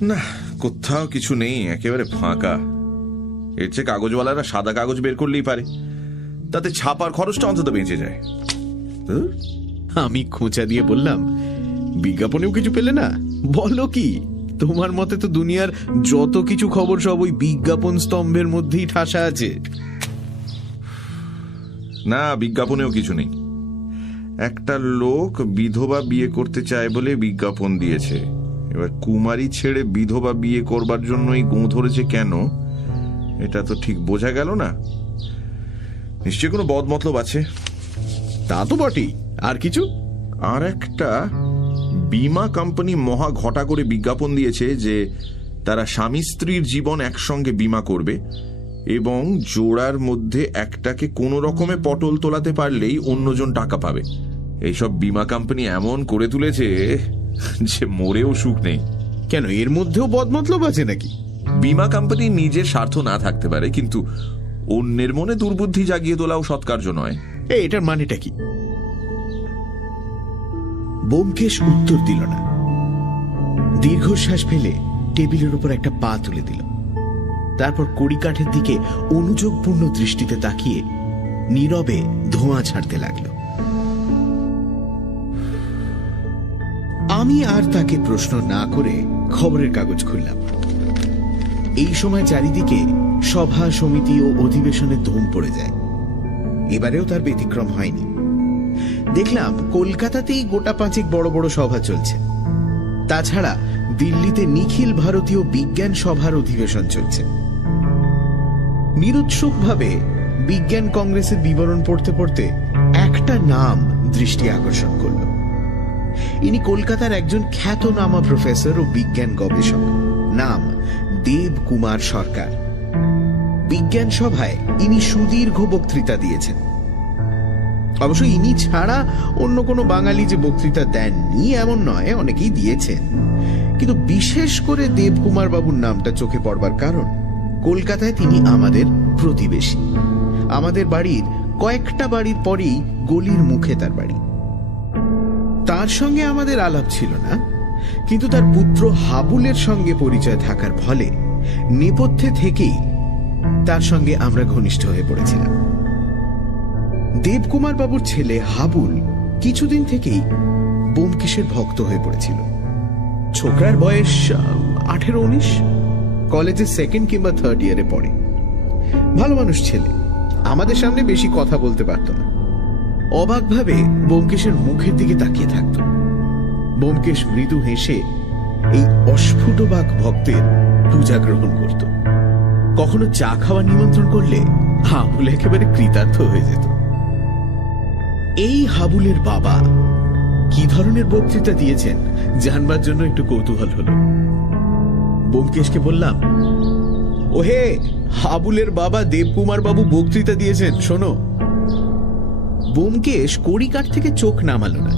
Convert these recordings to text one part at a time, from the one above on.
না, কোথাও কিছু নেই, একেবারে ফাঁকা। এর চেয়ে কাগজওয়ালারা সাদা কাগজ বের করলেই পারে, তাতে ছাপার খরচটা অন্তত বেঁচে যায়। আমি খোঁচা দিয়ে বললাম, বিজ্ঞাপনেও কিছু পেলে না? বলো কি, তোমার মতে তো দুনিয়ার যত কিছু খবর সব ওই বিজ্ঞাপন স্তম্ভের মধ্যেই ঠাসা আছে। না, বিজ্ঞাপনেও কিছু নেই। একটা লোক বিধবা বিয়ে করতে চায় বলে বিজ্ঞাপন দিয়েছে। এবার কুমারী ছেড়ে বিধবা বিয়ে করবার জন্যই গোঁ ধরেছে কেন, এটা তো ঠিক বোঝা গেল না। নিশ্চয়ই কোনো বদমতলব আছে। তা তো বটেই। আর কিছু? আর একটা বীমা কোম্পানি মহা ঘটা করে বিজ্ঞাপন দিয়েছে যে তারা স্বামী স্ত্রীর জীবন একসঙ্গে বীমা করবে এবং জোড়ার মধ্যে একটাকে কোনো রকমে পটল তোলাতে পারলেই অন্যজন টাকা পাবে। এইসব বীমা কোম্পানি এমন করে তুলেছে যে মরেও সুখ নেই। কেন, এর মধ্যেও বদমতলব আছে নাকি? বীমা কোম্পানি নিজের স্বার্থ না থাকতে পারে, কিন্তু অন্যের মনে দুর্বুদ্ধি জাগিয়ে তোলাও সৎকার্য নয়। এটার মানেটা কি? ব্যোমকেশ উত্তর দিল না। দীর্ঘশ্বাস ফেলে টেবিলের উপর একটা পা তুলে দিল। তারপর কড়িকাঠের দিকে অনুযোগপূর্ণ দৃষ্টিতে তাকিয়ে নীরবে ধোঁয়া ছাড়তে লাগল। আমি আর তাকে প্রশ্ন না করে খবরের কাগজ খুললাম। এই সময় চারিদিকে সভা সমিতি ও অধিবেশনের ধুম পড়ে যায়। এবারেও তার ব্যতিক্রম হয়নি। দেখলাম কলকাতাতেই গোটা পাঁচেক বড় বড় সভা চলছে। তাছাড়া দিল্লিতে নিখিল ভারতীয় বিজ্ঞান সভার অধিবেশন চলছে। নিরুৎসুকভাবে বিজ্ঞান কংগ্রেসের বিবরণ পড়তে পড়তে একটা নাম দৃষ্টি আকর্ষণ করল। ইনি কলকাতার একজন খ্যাতনামা প্রফেসর ও বিজ্ঞান গবেষক, নাম দেব কুমার সরকার। বিজ্ঞান সভায় ইনি সুদীর্ঘ বক্তৃতা দিয়েছেন। অবশ্য ইনি ছাড়া অন্য কোনো বাঙালি যে বক্তৃতা দেননি এমন নয়, অনেকেই দিয়েছেন। কিন্তু বিশেষ করে দেবকুমার বাবুর নামটা চোখে পড়বার কারণ কলকাতায় তিনি আমাদের প্রতিবেশী। আমাদের বাড়ির কয়েকটা বাড়ির পরেই গলির মুখে তার বাড়ি। তার সঙ্গে আমাদের আলাপ ছিল না, কিন্তু তার পুত্র হাবুলের সঙ্গে পরিচয় থাকার ফলে নেপথ্যে থেকেই তার সঙ্গে আমরা ঘনিষ্ঠ হয়ে পড়েছিলাম। দেবকুমার বাবুর ছেলে হাবুল কিছুদিন থেকেই ব্যোমকেশের ভক্ত হয়ে পড়েছিল। ছোকরার বয়স 18-19, কলেজে সেকেন্ড কিংবা থার্ড ইয়ারে পড়ে। ভালো মানুষ ছেলে, আমাদের সামনে বেশি কথা বলতে পারত না। অবাকভাবে ব্যোমকেশের মুখের দিকে তাকিয়ে থাকত। ব্যোমকেশ মৃদু হেসে এই অস্ফুটবাক ভক্তের পূজা গ্রহণ করত। কখনো চা খাওয়ার নিমন্ত্রণ করলে হাবুল একেবারে কৃতার্থ হয়ে যেত। এই হাবুলের বাবা কি ধরনের বক্তৃতা দিয়েছেন জানবার জন্য একটু কৌতূহল হলো। ব্যোমকেশকে বললাম, ওহে, হাবুলের বাবা দেবকুমার বাবু বক্তৃতা দিয়েছেন, শোনো। ব্যোমকেশ কড়িকাঠ থেকে চোখ নামালো না,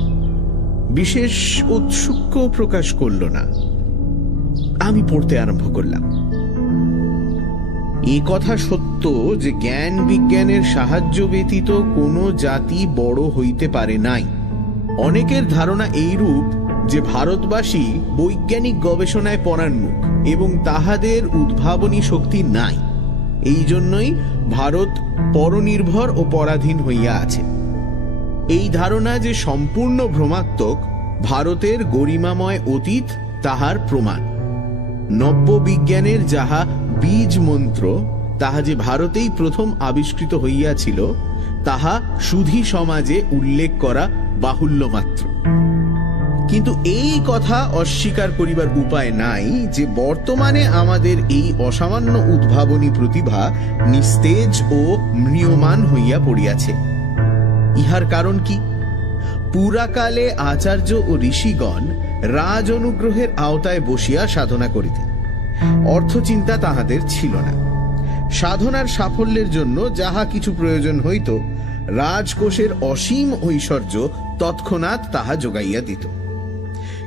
বিশেষ ঔৎসুক্য প্রকাশ করল না। আমি পড়তে আরম্ভ করলাম। এ কথা সত্য যে জ্ঞান বিজ্ঞানের সাহায্য ব্যতীত কোনো জাতি বড় হইতে পারে নাই। অনেকের ধারণা এইরূপ যে ভারতবাসী বৈজ্ঞানিক গবেষণায় পরান্মুখ এবং তাহাদের উদ্ভাবনী শক্তি নাই। এই জন্যই ভারত পরনির্ভর ও পরাধীন হইয়া আছে। এই ধারণা যে সম্পূর্ণ ভ্রমাত্মক, ভারতের গরিমাময় অতীত তাহার প্রমাণ। নব্য বিজ্ঞানের যাহা বীজ মন্ত্র, তাহা যে ভারতেই প্রথম আবিষ্কৃত হইয়াছিল, তাহা সুধী সমাজে উল্লেখ করা বাহুল্য মাত্র। কিন্তু এই কথা অস্বীকার করিবার উপায় নাই যে বর্তমানে আমাদের এই অসামান্য উদ্ভাবনী প্রতিভা নিস্তেজ ও ম্রিয়মাণ হইয়া পড়িয়াছে। ইহার কারণ কি? পুরাকালে আচার্য ও ঋষিগণ রাজ অনুগ্রহের আওতায় বসিয়া সাধনা করিতেন। অর্থচিন্তা তাহাদের ছিল না। সাধনার সাফল্যের জন্য যাহা কিছু প্রয়োজন হইত, রাজকোষের অসীম ঐশ্বর্য তৎক্ষণাৎ তাহা যোগাইয়া দিত।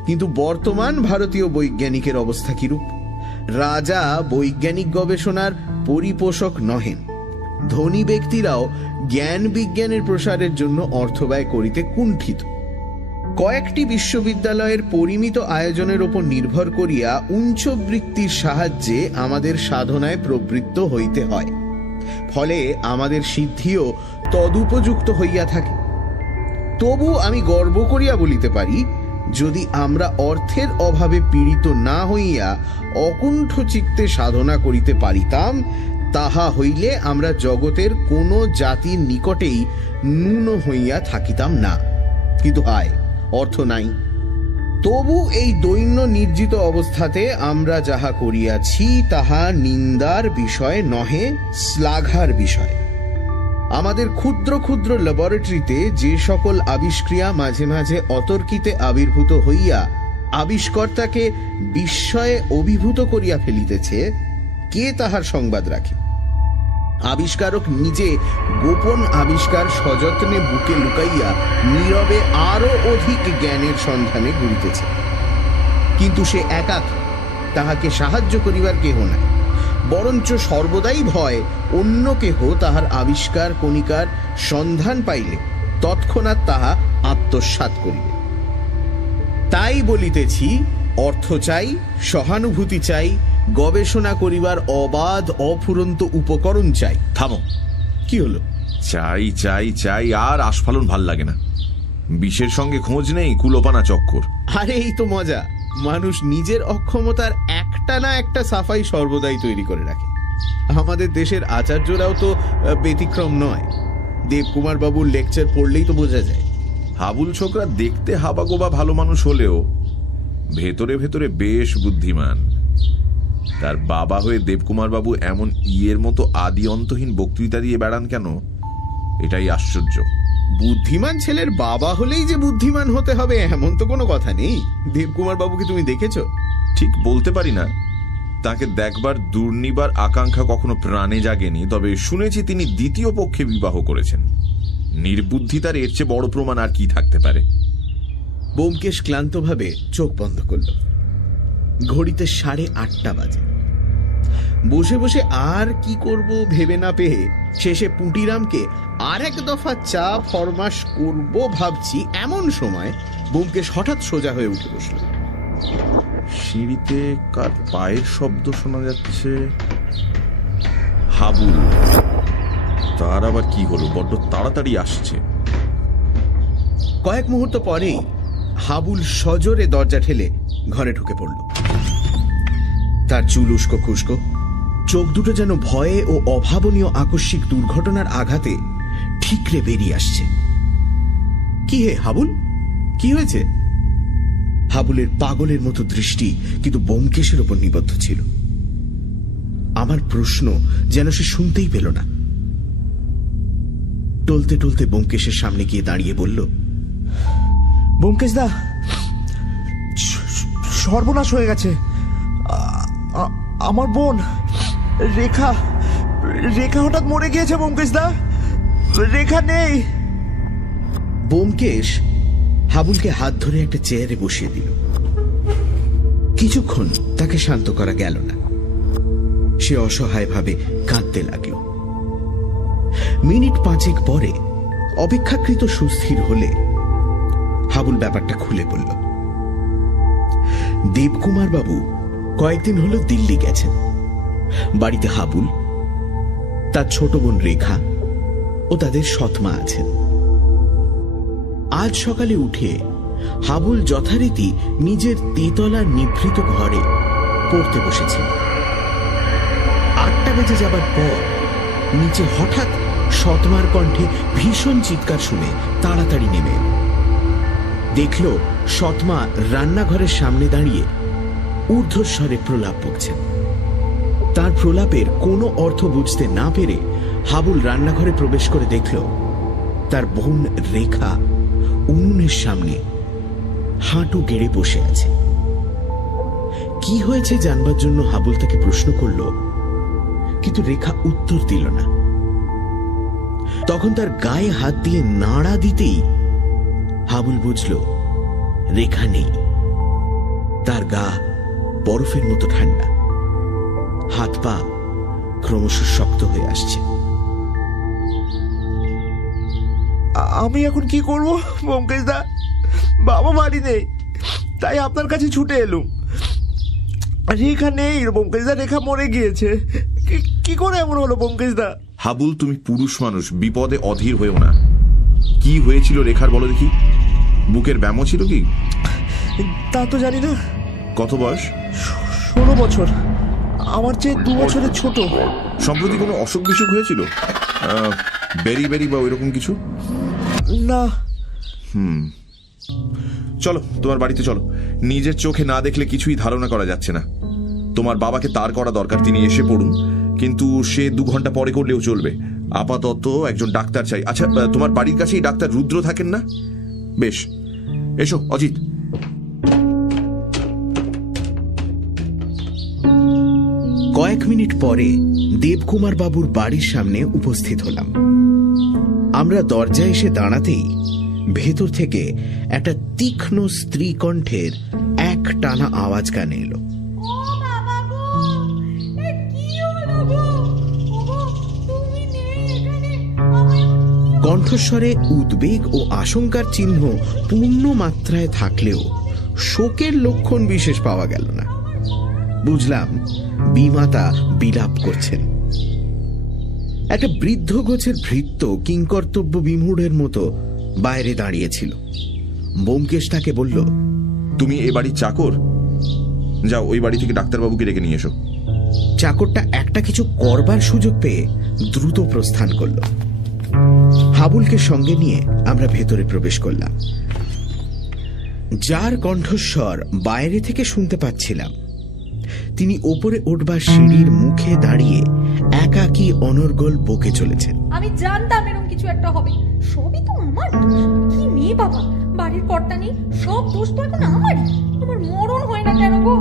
কিন্তু বর্তমান ভারতীয় বৈজ্ঞানিকের অবস্থা কিরূপ? রাজা বৈজ্ঞানিক গবেষণার পরিপোষক নহেন। ধনী ব্যক্তিরাও জ্ঞান বিজ্ঞানের প্রসারের জন্য অর্থ ব্যয় করিতে কুণ্ঠিত। কয়েকটি বিশ্ববিদ্যালয়ের পরিমিত আয়োজনের উপর নির্ভর করিয়া উঞ্চবৃত্তির সাহায্যে আমাদের সাধনায় প্রবৃত্ত হইতে হয়। ফলে আমাদের সিদ্ধিও তদুপযুক্ত হইয়া থাকে। তবু আমি গর্ব করিয়া বলিতে পারি, যদি আমরা অর্থের অভাবে পীড়িত না হইয়া অকুণ্ঠ চিত্তে সাধনা করিতে পারিতাম, তাহা হইলে আমরা জগতের কোনো জাতির নিকটেই ন্যূন হইয়া থাকিতাম না। কিন্তু হায়, অর্থ নাই। তবু এই দৈন্য নির্জিত অবস্থাতে আমরা যাহা করিয়াছি তাহা নিন্দার বিষয় নহে, শ্লাঘার বিষয়। আমাদের ক্ষুদ্র ক্ষুদ্র ল্যাবরেটরিতে যে সকল আবিষ্ক্রিয়া মাঝে মাঝে অতর্কিতে আবির্ভূত হইয়া আবিষ্কর্তাকে বিস্ময়ে অভিভূত করিয়া ফেলিতেছে, কে তাহার সংবাদ রাখে? আবিষ্কারক নিজে গোপন আবিষ্কার সযত্নে বুকে লুকাইয়া নীরবে আরো অধিক জ্ঞানের সন্ধানে ঘুরিতেছে। কিন্তু সে একাকী, তাহাকে সাহায্য করিবার কেহ নাই। বরঞ্চ সর্বদাই ভয় অন্য কেহ তাহার আবিষ্কার কণিকার সন্ধান পাইলে তৎক্ষণাৎ তাহা আত্মসাৎ করিবে। তাই বলিতেছি, অর্থ চাই, সহানুভূতি চাই, গবেষণা করিবার অবাধ অফুরন্ত উপকরণ চাই। থামো। কি হলো? চাই চাই চাই আর আস্ফালন ভাল লাগে না। বিষের সঙ্গে খোঁজ নেই, কুলোপানা চক্কর। আরে এই তো মজা। মানুষ নিজের অক্ষমতার একটা না একটা সাফাই সর্বদাই তৈরি করে রাখে। আমাদের দেশের আচার্যরাও তো ব্যতিক্রম নয়। দেবকুমার বাবুর লেকচার পড়লেই তো বোঝা যায়। হাবুল ছোকরা দেখতে হাবাগোবা ভালো মানুষ হলেও ভেতরে ভেতরে বেশ বুদ্ধিমান। তার বাবা হয়ে দেবকুমার বাবু এমন ইয়ের মতো আদি অন্তহীন বক্তৃতা দিয়ে বেড়ান কেন, এটাই আশ্চর্য। বুদ্ধিমান ছেলের বাবা হলেই যে বুদ্ধিমান হতে হবে এমন তো কোনো কথা নেই। দেবকুমার বাবুকে তুমি দেখেছো? ঠিক বলতে পারি না। তাকে দেখবার দুর্নিবার আকাঙ্ক্ষা কখনো প্রাণে জাগেনি, তবে শুনেছি তিনি দ্বিতীয় পক্ষে বিবাহ করেছেন। নির্বুদ্ধিতার এর চেয়ে বড় প্রমাণ আর কি থাকতে পারে? ব্যোমকেশ ক্লান্তভাবে চোখ বন্ধ করল। ঘড়িতে 8:30 বাজে। বসে বসে আর কি করব ভেবে না পেয়ে শেষে পুটিরামকে আর এক দফা চা ফরমাস করব ভাবছি, এমন সময় ব্যোমকেশ হঠাৎ সোজা হয়ে উঠে বসল। সিঁড়িতে কার পায়ের শব্দ শোনা যাচ্ছে। হাবুল। তার আবার কি হলো? বড্ড তাড়াতাড়ি আসছে। কয়েক মুহূর্ত পরেই হাবুল সজোরে দরজা ঠেলে ঘরে ঢুকে পড়ল। তার চুল উস্কো খুস্কো, চোখ দুটো যেন ভয়ে ও অভাবনীয় আকস্মিক দুর্ঘটনার আঘাতে ঠিকরে বেরিয়ে আসছে। কি হে হাবুল, কি হয়েছে? হাবুলের পাগলের মতো দৃষ্টি কিন্তু ব্যোমকেশের উপর নিবদ্ধ ছিল। আমার প্রশ্ন যেন সে শুনতেই পেল না। টলতে টলতে ব্যোমকেশের সামনে গিয়ে দাঁড়িয়ে বলল, ব্যোমকেশ দা, সর্বনাশ হয়ে গেছে। আমার বোন রেখা রেখা হঠাৎ মরে গিয়েছে। ব্যোমকেশ দা, রেখা নেই। ব্যোমকেশ হাবুলকে হাত ধরে একটা চেয়ারে বসিয়ে দিল। কিছুক্ষণ তাকে শান্ত করা গেল না। সে অসহায়ভাবে কাঁদতে লাগল। মিনিট 5 পরে অপেক্ষাকৃত সুস্থির হলে হাবুল ব্যাপারটা খুলে বলল। দেবকুমার বাবু কয়েকদিন হলো দিল্লি গেছেন। বাড়িতে হাবুল, তার ছোট বোন রেখা ও তাদের সৎমা আছেন। আজ সকালে উঠে হাবুল যথারীতি নিজের তেতলার নিভৃত ঘরে পড়তে বসেছেন। 8টা বেজে যাবার পর নিচে হঠাৎ সৎমার কণ্ঠে ভীষণ চিৎকার শুনে তাড়াতাড়ি নেমে এল। দেখল সৎমা রান্নাঘরের সামনে দাঁড়িয়ে ঊর্ধ্বস্বরে প্রলাপ বকছেন। তার প্রলাপের কোনো অর্থ বুঝতে না পেরে হাবুল রান্নাঘরে প্রবেশ করে দেখল তার বোন রেখা উনুনের সামনে হাঁটু গেড়ে বসে আছে। কি হয়েছে জানবার জন্য হাবুল তাকে প্রশ্ন করল, কিন্তু রেখা উত্তর দিল না। তখন তার গায়ে হাত দিয়ে নাড়া দিতেই হাবুল বুঝল রেখা নেই। তার গা বরফের মতো ঠান্ডা, হাত পা ক্রমশ শক্ত হয়ে আসছে। আমি এখন কি করব ব্যোমকেশ দা? বাবা বাড়ি নেই, তাই আপনার কাছে ছুটে এলুম। রেখা নেই ব্যোমকেশদা, রেখা মরে গিয়েছে। কি করে এমন হলো ব্যোমকেশদা? হাবুল, তুমি পুরুষ মানুষ, বিপদে অধীর হয়েও না। কি হয়েছিল রেখার বলো দেখি? বুকের ব্যামো ছিল কি? তা তো জানি না। কত বয়স? 16 বছর, আমার চেয়ে 2 বছরের ছোট। সম্প্রতি কোনো অসুখ বিসুখ হয়েছিল? বেরি বেরি বা ওইরকম কিছু? না। চলো তোমার বাড়িতে চলো। নিজের চোখে না দেখলে কিছুই ধারণা করা যাচ্ছে না। তোমার বাবাকে তার করা দরকার, তিনি এসে পড়ুন, কিন্তু সে 2 ঘন্টা পরে করলেও চলবে। আপাতত একজন ডাক্তার চাই। আচ্ছা, তোমার বাড়ির কাছেই ডাক্তার রুদ্র থাকেন না? বেশ, এসো অজিত। কয়েক মিনিট পরে দেবকুমার বাবুর বাড়ির সামনে উপস্থিত হলাম। আমরা দরজায় এসে দাঁড়াতেই ভেতর থেকে একটা তীক্ষ্ণ স্ত্রী কণ্ঠের এক টানা আওয়াজ কানে এলো। কণ্ঠস্বরে উদ্বেগ ও আশঙ্কার চিহ্ন পূর্ণ মাত্রায় থাকলেও শোকের লক্ষণ বিশেষ পাওয়া গেল না। বুঝলাম বিমাতা বিলাপ করছেন। একটা বৃদ্ধ গোছের ভৃত্য কিংকর্তব্য বিমূঢ়ের মতো বাইরে দাঁড়িয়েছিল। ব্যোমকেশ তাকে বলল, তুমি এ বাড়ির চাকর? যাও, ওই বাড়ি থেকে ডাক্তারবাবুকে ডেকে নিয়ে এসো। চাকরটা একটা কিছু করবার সুযোগ পেয়ে দ্রুত প্রস্থান করল। হাবুলকে সঙ্গে নিয়ে আমরা ভেতরে প্রবেশ করলাম। যার কণ্ঠস্বর বাইরে থেকে শুনতে পাচ্ছিলাম, তিনি ওপরে উঠবার সিঁড়ির মুখে দাঁড়িয়ে একাকী অনর্গল বকে চলেছেন। আমি জানতাম এরকম কিছু একটা হবে। সবই তো আমার দোষ। কি মেয়ে বাবা, বাড়ির কর্তা নেই, সব দোষ তো এখন আমারই। আমার মরণ হয় না কেন গো?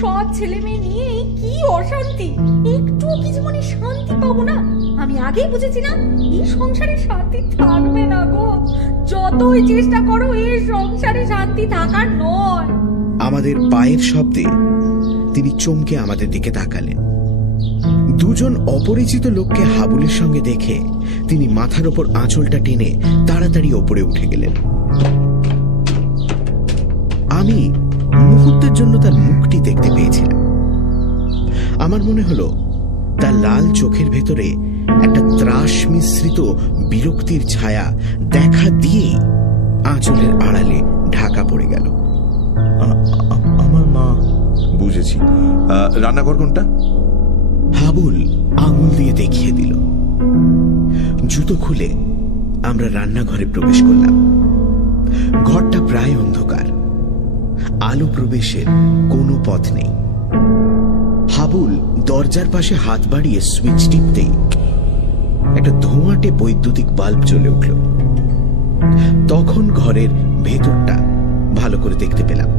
সব ছেলে মেয়ে নিয়ে কি অশান্তি, একটু কি জীবনে শান্তি পাবো না? আমি আগেই বুঝেছিলাম এই সংসারে শান্তি থাকবে না গো। যতই চেষ্টা করো এই সংসারে শান্তি থাকার নয়। আমাদের পায়ের শব্দে তিনি চমকে আমাদের দিকে তাকালেন। দুজন অপরিচিত লোককে হাবুলের সঙ্গে দেখে তিনি মাথার ওপর আঁচলটা টেনে তাড়াতাড়ি ওপরে উঠে গেলেন। আমি মুহূর্তের জন্য তার মুখটি দেখতে পেয়েছিলাম। আমার মনে হলো তার লাল চোখের ভেতরে একটা ত্রাস মিশ্রিত বিরক্তির ছায়া দেখা দিয়েই আঁচলের আড়ালে ঢাকা পড়ে গেল। আমার মা। বুঝেছি। রান্নাঘর কোনটা? হাবুল আঙুল দিয়ে দেখিয়ে দিল। জুতো খুলে আমরা রান্নাঘরে প্রবেশ করলাম। ঘরটা প্রায় অন্ধকার, আলো প্রবেশের কোনো পথ নেই। হাবুল দরজার পাশে হাত বাড়িয়ে সুইচ টিপতেই একটা ধোঁয়াটে বৈদ্যুতিক বাল্ব জ্বলে উঠল। তখন ঘরের ভেতরটা ভালো করে দেখতে পেলাম।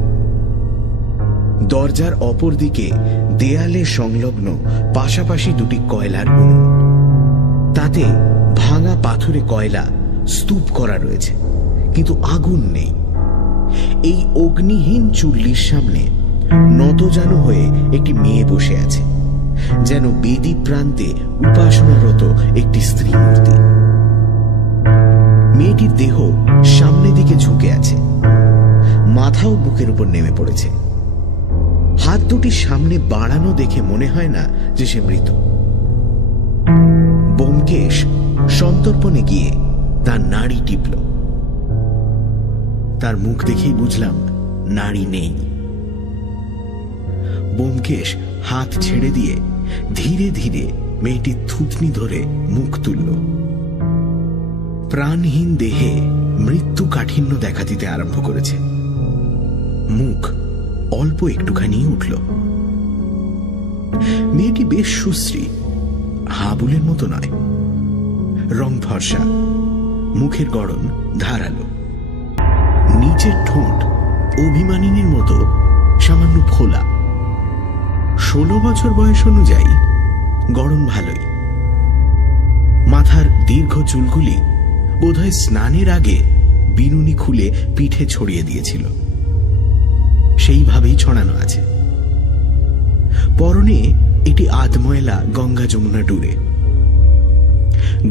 দরজার অপর দিকে দেয়ালে সংলগ্ন পাশাপাশি দুটি কয়লার উনুন। তাতে ভাঙা পাথুরে কয়লা স্তূপ করা রয়েছে, কিন্তু আগুন নেই। এই অগ্নিহীন চুল্লির সামনে নতজানু হয়ে একটি মেয়ে বসে আছে, যেন বেদি প্রান্তে উপাসনারত একটি স্ত্রী মূর্তি। মেয়েটির দেহ সামনের দিকে ঝুঁকে আছে, মাথাও বুকের উপর নেমে পড়েছে। হাত দুটি সামনে বাড়ানো দেখে মনে হয় না যে সে মৃত। ব্যোমকেশ সন্তর্পণে গিয়ে তার নাড়ি টিপল। তার মুখ দেখেই বুঝলাম নাড়ি নেই। ব্যোমকেশ হাত ছেড়ে দিয়ে ধীরে ধীরে মেয়েটির থুতনি ধরে মুখ তুলল। প্রাণহীন দেহে মৃত্যু কাঠিন্য দেখা দিতে আরম্ভ করেছে। মুখ অল্প একটুখানি উঠল। মেয়েটি বেশ সুশ্রী, হাবুলের মতো নয়। রং ফর্সা, মুখের গড়ন ধারালো, নিচের ঠোঁট অভিমানিনীর মতো সামান্য ফোলা। 16 বছর বয়স অনুযায়ী গড়ন ভালোই। মাথার দীর্ঘ চুলগুলি বোধহয় স্নানের আগে বিনুনি খুলে পিঠে ছড়িয়ে দিয়েছিল, সেইভাবেই ছড়ানো আছে। পরনে একটি আধময়লা গঙ্গা যমুনা ডুরে।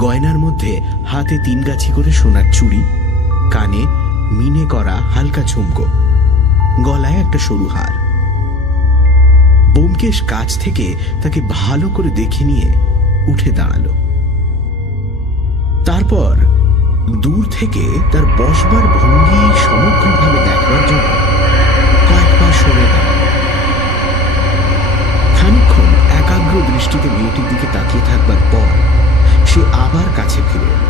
গয়নার মধ্যে হাতে 3 গাছি করে সোনার চুড়ি, কানে মিনে করা হালকা ঝুমকো, গলায় একটা সরু হার। ব্যোমকেশ কাছ থেকে তাকে ভালো করে দেখে নিয়ে উঠে দাঁড়ালো। তারপর দূর থেকে তার বসবার ভঙ্গি সমগ্রভাবে দেখবার জন্য কয়েকবার সরে দাঁড়ালো। খানিকক্ষণ একাগ্র দৃষ্টিতে মেয়েটির দিকে তাকিয়ে থাকবার পর সে আবার কাছে ফিরে এল।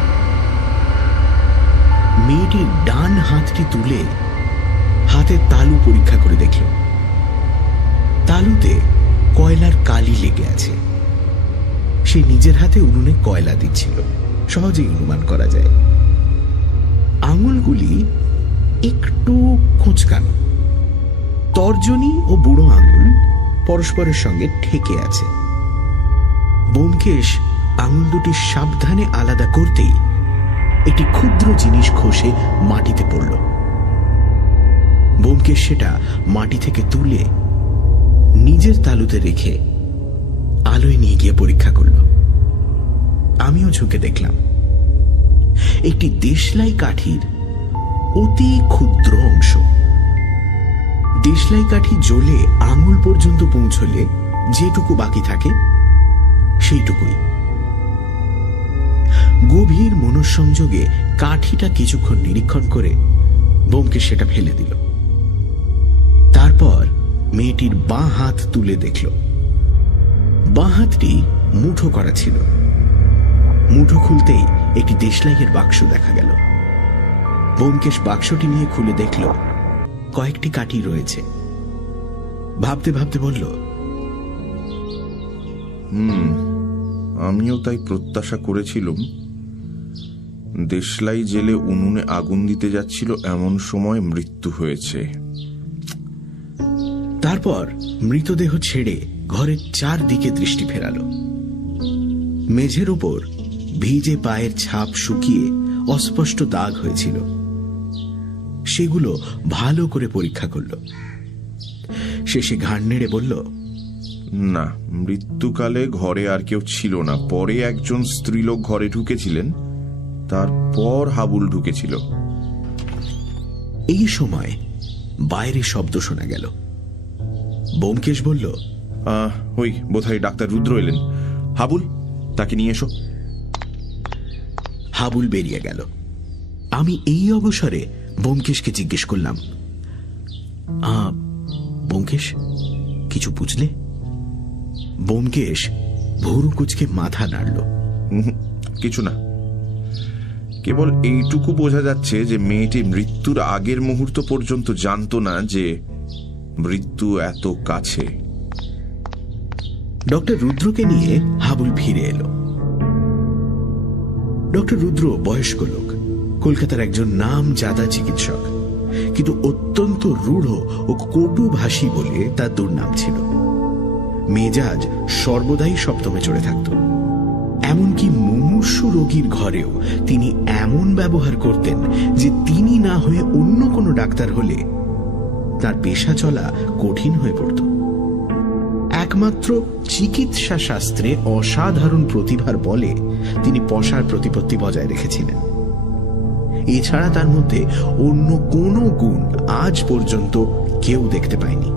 মেয়েটির ডান হাতটি তুলে হাতের তালু পরীক্ষা করে দেখল। তালুতে কয়লার কালি লেগে আছে। সে নিজের হাতে উনুনে কয়লা দিচ্ছিল, সহজেই অনুমান করা যায়। আঙুলগুলি একটু কুঁচকানো, তর্জনী ও বুড়ো আঙুল পরস্পরের সঙ্গে ঠেকে আছে। ব্যোমকেশ আঙুল দুটি সাবধানে আলাদা করতেই একটি ক্ষুদ্র জিনিস খসে মাটিতে পড়ল। ব্যোমকেশ সেটা মাটি থেকে তুলে নিজের তালুতে রেখে আলোয় নিয়ে গিয়ে পরীক্ষা করল। আমিও ঝুঁকে দেখলাম একটি দেশলাই কাঠির অতি ক্ষুদ্র অংশ। দেশলাই কাঠি জ্বলে আঙুল পর্যন্ত পৌঁছলে যেটুকু বাকি থাকে সেইটুকুই। গভীর মনঃসংযোগে কাঠিটা কিছুক্ষণ নিরীক্ষণ করে ব্যোমকেশ সেটা ফেলে দিল। তারপর মেয়েটির বাঁ হাত তুলে দেখল। বাঁ হাতটি মুঠো করা ছিল। মুঠো খুলতেই একটি দেশলাইয়ের বাক্স দেখা গেল। ব্যোমকেশ বাক্সটি নিয়ে খুলে দেখল কয়েকটি কাঠি রয়েছে। ভাবতে ভাবতে বলল, আমিও তাই প্রত্যাশা করেছিলাম। দেশলাই জেলে উনুনে আগুন দিতে যাচ্ছিল, এমন সময় মৃত্যু হয়েছে। তারপর মৃতদেহ ছেড়ে ঘরের চারদিকে দৃষ্টি ফেরালো। মেঝের উপর ভিজে পায়ের ছাপ শুকিয়ে অস্পষ্ট দাগ হয়েছিল। সেগুলো ভালো করে পরীক্ষা করল। শেষে ঘাড় নেড়ে বলল, না, মৃত্যুকালে ঘরে আর কেউ ছিল না। পরে একজন স্ত্রীলোক ঘরে ঢুকেছিলেন, তারপর হাবুল ঢুকেছিল। এই সময় বাইরে শব্দ শোনা গেল। ব্যোমকেশ বলল, ওই বোধহয় ডাক্তার রুদ্র এলেন। হাবুল, তাকে নিয়ে এসো। হাবুল বেরিয়ে গেল। আমি এই অবসরে ব্যোমকেশকে জিজ্ঞেস করলাম, ব্যোমকেশ, কিছু বুঝলে? ব্যোমকেশ ভুরু কুঁচকে মাথা নাড়ল। কিছু না, কেবল এইটুকু বোঝা যাচ্ছে যে মেয়েটি মৃত্যুর আগের মুহূর্ত পর্যন্ত জানতো না যে মৃত্যু এত কাছে। ডক্টর রুদ্রকে নিয়ে হাবুল ফিরে এলো। ডক্টর রুদ্র বয়স্ক লোক, কলকাতার একজন নামজাদা চিকিৎসক, কিন্তু অত্যন্ত রূঢ় ও কটুভাষী বলে তার দুর্নাম ছিল। মেজাজ সর্বদাই সপ্তমে চড়ে থাকত। এমনকি মুমূর্ষু রোগীর ঘরেও তিনি এমন ব্যবহার করতেন যে তিনি না হয়ে অন্য কোনো ডাক্তার হলে তার পেশা চলা কঠিন হয়ে পড়ত। একমাত্র চিকিৎসা শাস্ত্রে অসাধারণ প্রতিভার বলে তিনি পশার প্রতিপত্তি বজায় রেখেছিলেন। এছাড়া তার মধ্যে অন্য কোনো গুণ আজ পর্যন্ত কেউ দেখতে পায়নি।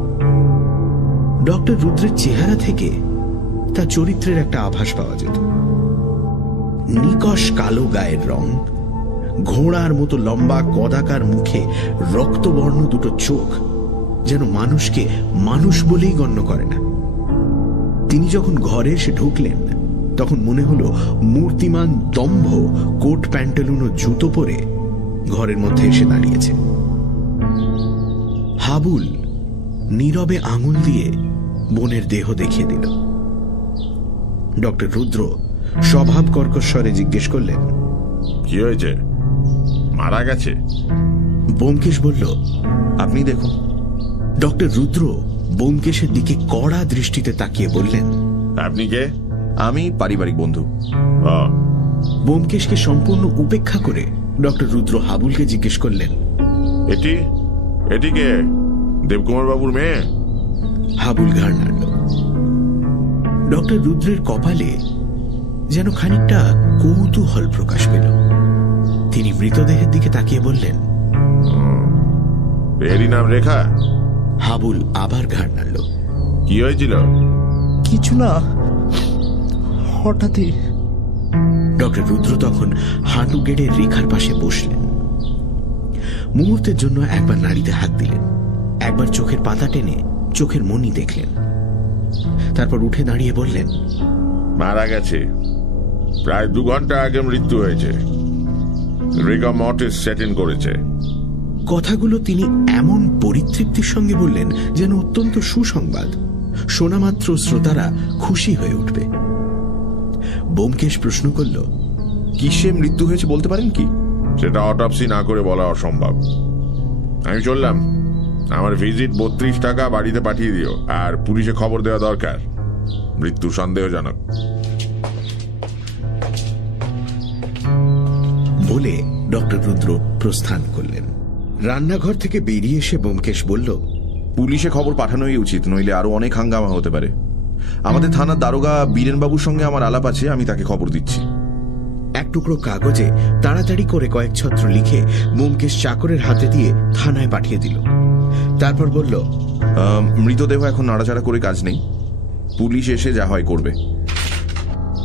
ডক্টর রুদ্রের চেহারা থেকে তার চরিত্রের একটা আভাস পাওয়া যেত। নিকষ কালো গায়ের রং, ঘোড়ার মতো লম্বা কদাকার মুখে রক্তবর্ণ দুটো চোখ যেন মানুষকে মানুষ বলেই গণ্য করে না। তিনি যখন ঘরে এসে ঢুকলেন তখন মনে হলো মূর্তিমান দম্ভ কোট প্যান্টালুন ও জুতো পরে ঘরের মধ্যে এসে দাঁড়িয়েছে। হাবুল নীরবে আঙুল দিয়ে বোনের দেহ দেখিয়ে দিল। ডক্টর রুদ্র স্বভাব কর্কশ্বরে জিজ্ঞেস করলেন, কি হয়েছে? মারা গেছে? ব্যোমকেশ বলল, আপনি দেখুন। ডক্টর রুদ্র ব্যোমকেশের দিকে কড়া দৃষ্টিতে তাকিয়ে বললেন, আপনি কে? আমি পারিবারিক বন্ধু। ব্যোমকেশকে সম্পূর্ণ উপেক্ষা করে ডক্টর রুদ্র হাবুলকে জিজ্ঞেস করলেন, এটি কে? দেবকুমার বাবুর মেয়ে? হাবুল ঘাড় নাড়ল। ডক্টর রুদ্রের কপালে যেন খানিকটা কৌতূহল প্রকাশ পেল। তিনি মৃতদেহের দিকে তাকিয়ে বললেন, এরই নাম রেখা? হাবুল আবার ঘাড় নাড়ল। কি হয়েছিল? কিছু না, হঠাৎই। ডক্টর রুদ্র তখন হাঁটু গেড়ে রেখার পাশে বসলেন। মুহূর্তের জন্য একবার নাড়িতে হাত দিলেন, একবার চোখের পাতা টেনে চোখের মনি দেখলেন, তারপর উঠে দাঁড়িয়ে বললেন, মারা গেছে। প্রায় 2 ঘন্টা আগে মৃত্যু হয়েছে। রেখা মর্টিস সেটেন করেছে। কথাগুলো তিনি এমন পরিতৃপ্তির সঙ্গে বললেন যেন অত্যন্ত সুসংবাদ, শোনা মাত্র শ্রোতারা খুশি হয়ে উঠবে। ব্যোমকেশ প্রশ্ন করল, কিসে মৃত্যু হয়েছে বলতে পারেন কি? সেটা অটপসি না করে বলা অসম্ভব। আমি চললাম। আমার ভিজিট 32 টাকা বাড়িতে পাঠিয়ে দিও, আর পুলিশে খবর দেওয়া দরকার। মৃত্যু সন্দেহজনক। বলে ডক্টর রুদ্র প্রস্থান করলেন। রান্নাঘর থেকে বেরিয়ে এসে ব্যোমকেশ বলল, পুলিশে খবর পাঠানোই উচিত, নইলে আরো অনেক হাঙ্গামা হতে পারে। আমাদের থানার দারোগা বীরেনবাবুর সঙ্গে আমার আলাপ আছে, আমি তাকে খবর দিচ্ছি। এক টুকরো কাগজে তাড়াতাড়ি করে কয়েক ছত্র লিখে ব্যোমকেশ চাকরের হাতে দিয়ে থানায় পাঠিয়ে দিল। তারপর বলল, মৃতদেহ এখন নাড়াচাড়া করে কাজ নেই, পুলিশ এসে যা হয় করবে।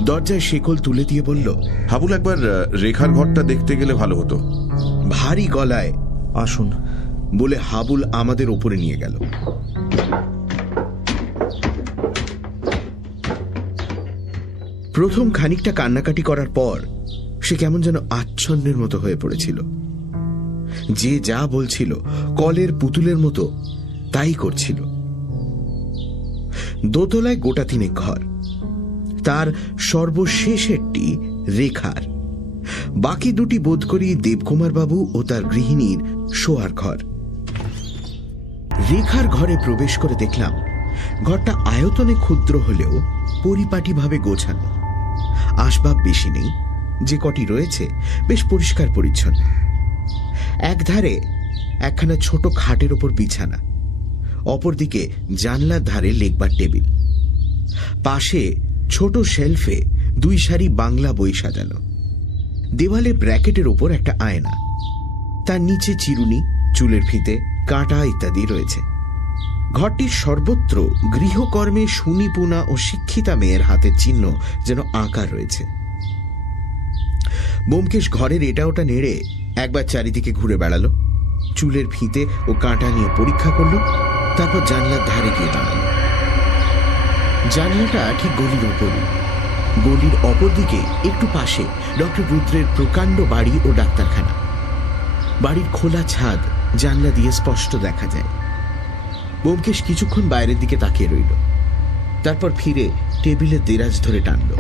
দরজায় শেকল তুলে দিয়ে বলল, হাবুল, একবার রেখার ঘরটা দেখতে গেলে ভালো হতো। ভারী গলায় আসুন বলে হাবুল আমাদের ওপরে নিয়ে গেল। প্রথম খানিকটা কান্নাকাটি করার পর সে কেমন যেন আচ্ছন্নের মতো হয়ে পড়েছিল। যে যা বলছিল কলের পুতুলের মতো তাই করছিল। দোতলায় গোটা 3 ঘর। তার সর্বশেষেরটি রেখার, বাকি 2টি বোধ করি দেবকুমার বাবু ও তার গৃহিণীর শোয়ার ঘর। রেখার ঘরে প্রবেশ করে দেখলাম ঘরটা আয়তনে ক্ষুদ্র হলেও পরিপাটিভাবে গোছানো। আসবাব বেশি নেই, যে কটি রয়েছে বেশ পরিষ্কার পরিচ্ছন্ন। একধারে একখানা ছোট খাটের ওপর বিছানা, অপরদিকে জানলার ধারে লেখবার টেবিল, পাশে ছোট শেলফে 2 সারি বাংলা বই সাজানো। দেওয়ালে ব্র্যাকেটের ওপর একটা আয়না, তার নিচে চিরুনি, চুলের ফিতে, কাঁটা ইত্যাদি রয়েছে। ঘরটির সর্বত্র গৃহকর্মে সুনিপুণা ও শিক্ষিতা মেয়ের হাতের চিহ্ন যেন আঁকা রয়েছে। ব্যোমকেশ ঘরের এটা ওটা নেড়ে একবার চারিদিকে ঘুরে বেড়ালো, চুলের ফিতে ও কাঁটা নিয়ে পরীক্ষা করলো, তারপর জানলার ধারে গিয়ে দাঁড়ালো। জানলাটা ঠিক গলির ওপরই। গলির অপর দিকে একটু পাশে ডক্টর রুদ্রের প্রকাণ্ড বাড়ি ও ডাক্তারখানা। বাড়ির খোলা ছাদ জানলা দিয়ে স্পষ্ট দেখা যায়। ব্যোমকেশ কিছুক্ষণ বাইরের দিকে তাকিয়ে রইল, তারপর ফিরে টেবিলে দেরাজ ধরে টানল।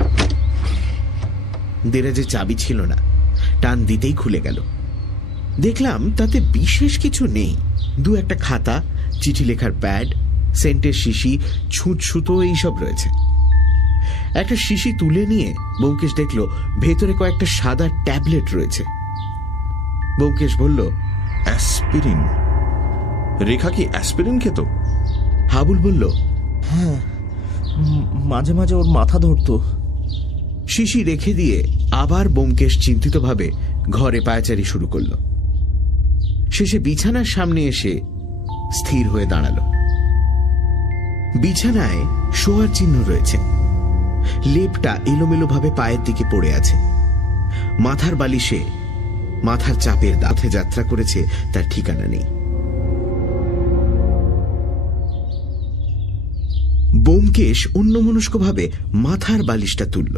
দেরাজে চাবি ছিল না, টান দিতেই খুলে গেল। দেখলাম তাতে বিশেষ কিছু নেই। 2-1টা খাতা, চিঠি লেখার প্যাড, সেন্টের শিশি, ছুঁচ সুতো এইসব রয়েছে। একটা শিশি তুলে নিয়ে ব্যোমকেশ দেখল ভেতরে কয়েকটা সাদা ট্যাবলেট রয়েছে। ব্যোমকেশ বলল, অ্যাসপিরিন? রেখা কি অ্যাসপিরিন খেত? হাবুল বলল, হ্যাঁ, মাঝে মাঝে ওর মাথা ধরতো। শিশি রেখে দিয়ে আবার ব্যোমকেশ চিন্তিতভাবে ঘরে পায়চারি শুরু করল। শেষে বিছানার সামনে এসে স্থির হয়ে দাঁড়ালো। বিছানায় শোয়ার চিহ্ন রয়েছে, লেপটা এলোমেলোভাবে পায়ের দিকে পড়ে আছে। মাথার বালিশে মাথার চাপের দাঁতে যাত্রা করেছে তার ঠিকানা নেই। ব্যোমকেশ অন্যমনস্কভাবে মাথার বালিশটা তুলল।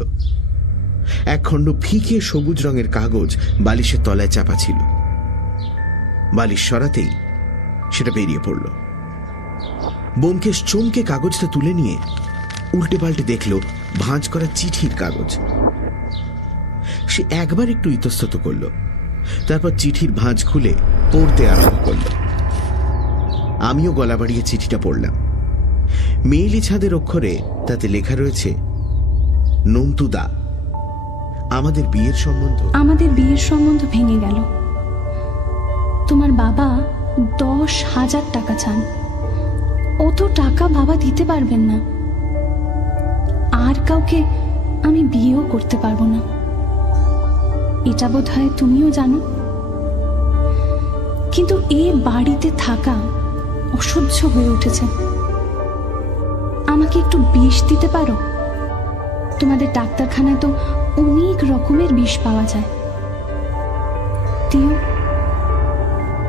একখণ্ড ফিকে সবুজ রঙের কাগজ বালিশের তলায় চাপা ছিল। বালিশ সরাতেই সেটা বেরিয়ে পড়ল। ব্যোমকেশ চমকে কাগজটা তুলে নিয়ে উল্টে পাল্টে দেখল ভাঁজ করা চিঠির কাগজ। সে একবার একটু ইতস্তত করল, তারপর চিঠির ভাঁজ খুলে পড়তে আরম্ভ করল। আমিও গলা বাড়িয়ে চিঠিটা পড়লাম। মেয়েলি ছাদের অক্ষরে তাতে লেখা রয়েছে, নন্তুদা, আমাদের বিয়ের সম্বন্ধ ভেঙে গেল। তোমার বাবা 10,000 টাকা চান। অত টাকা বাবা দিতে পারবেন না। আর কাউকে আমি বিয়েও করতে পারবো না। এটা বোধহয় তুমিও জানো। কিন্তু এ বাড়িতে থাকা অসহ্য হয়ে উঠেছে। আমাকে একটু বিষ দিতে পারো? তোমাদের ডাক্তারখানায় তো অনেক রকমের বিষ পাওয়া যায়। দিও।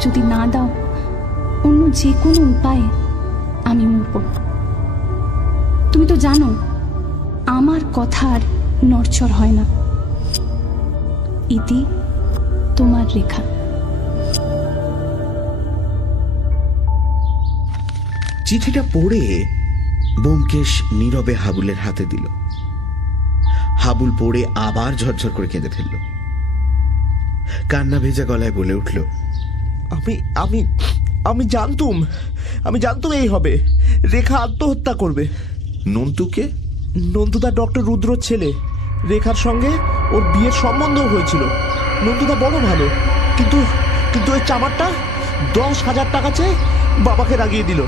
যদি না দাও, অন্য যে কোনো উপায়ে আমি মরব। তুমি তো জানো আমার কথার নড়চড় হয় না। ইতি, তোমার রেখা। চিঠিটা পড়ে ব্যোমকেশ নীরবে হাবুলের হাতে দিল। হাবুল পড়ে আবার ঝরঝর করে কেঁদে ফেলল। কান্না ভেজা গলায় বলে উঠল, আমি আমি আমি জানতুম এই হবে। রেখা আত্মহত্যা করবে। নন্তুকে? নন্তুদা ডক্টর রুদ্রর ছেলে। রেখার সঙ্গে ওর বিয়ের সম্বন্ধ হয়েছিল। নন্তুদা বড় ভালো, কিন্তু ওই চামারটা 10,000 টাকা চেয়ে বাবাকে রাগিয়ে দিল।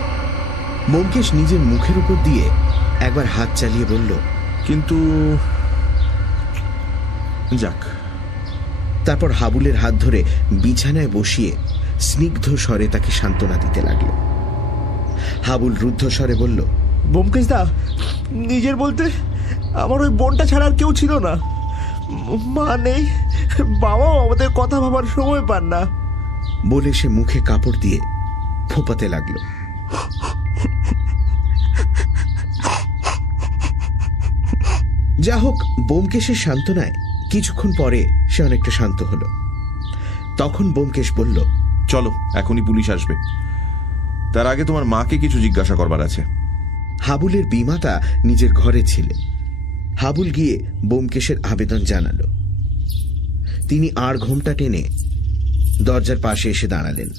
ব্যোমকেশ নিজের মুখের উপর দিয়ে একবার হাত চালিয়ে বলল, কিন্তু যাক। তারপর হাবুলের হাত ধরে বিছানায় বসিয়ে স্নিগ্ধ স্বরে তাকে সান্ত্বনা দিতে লাগল। হাবুল রুদ্ধ স্বরে বলল, ব্যোমকেশদা, নিজের বলতে আমার ওই বোনটা ছাড়া আর কেউ ছিল না। মা নেই, বাবাও আমাদের কথা ভাবার সময় পান না। বলে সে মুখে কাপড় দিয়ে ফোঁপাতে লাগলো। যা হোক, ব্যোমকেশের সান্ত্বনায় কিছুক্ষণ পরে সে অনেকটা শান্ত হলো। তখন ব্যোমকেশ বলল, চলো, এখনই পুলিশ আসবে। তার আগে তোমার মাকে কিছু জিজ্ঞাসা করবার আছে। হাবুলের বিমাতা নিজের ঘরে ছিলেন। হাবুল গিয়ে ব্যোমকেশের আবেদন জানালো। তিনি আর ঘোমটা টেনে দরজার পাশে এসে দাঁড়ালেন।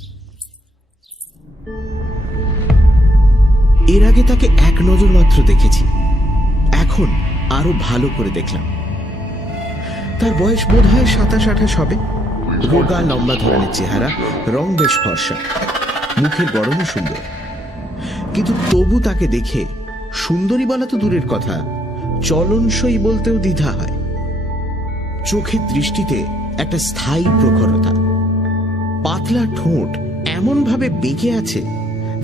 এর আগে তাকে এক নজর মাত্র দেখেছি, এখন আরো ভালো করে দেখলাম। তার বয়স বোধ হয় 27-28 হবে। রোগা লম্বা ধরনের চেহারা, রং বেশ ফর্সা, মুখের গড়নও সুন্দর। কিন্তু তবু তাকে দেখে সুন্দরী বলা তো দূরের কথা, চলনসই বলতেও দ্বিধা হয়। চোখের দৃষ্টিতে একটা স্থায়ী প্রখরতা। পাতলা ঠোঁট এমন ভাবে বেঁকে আছে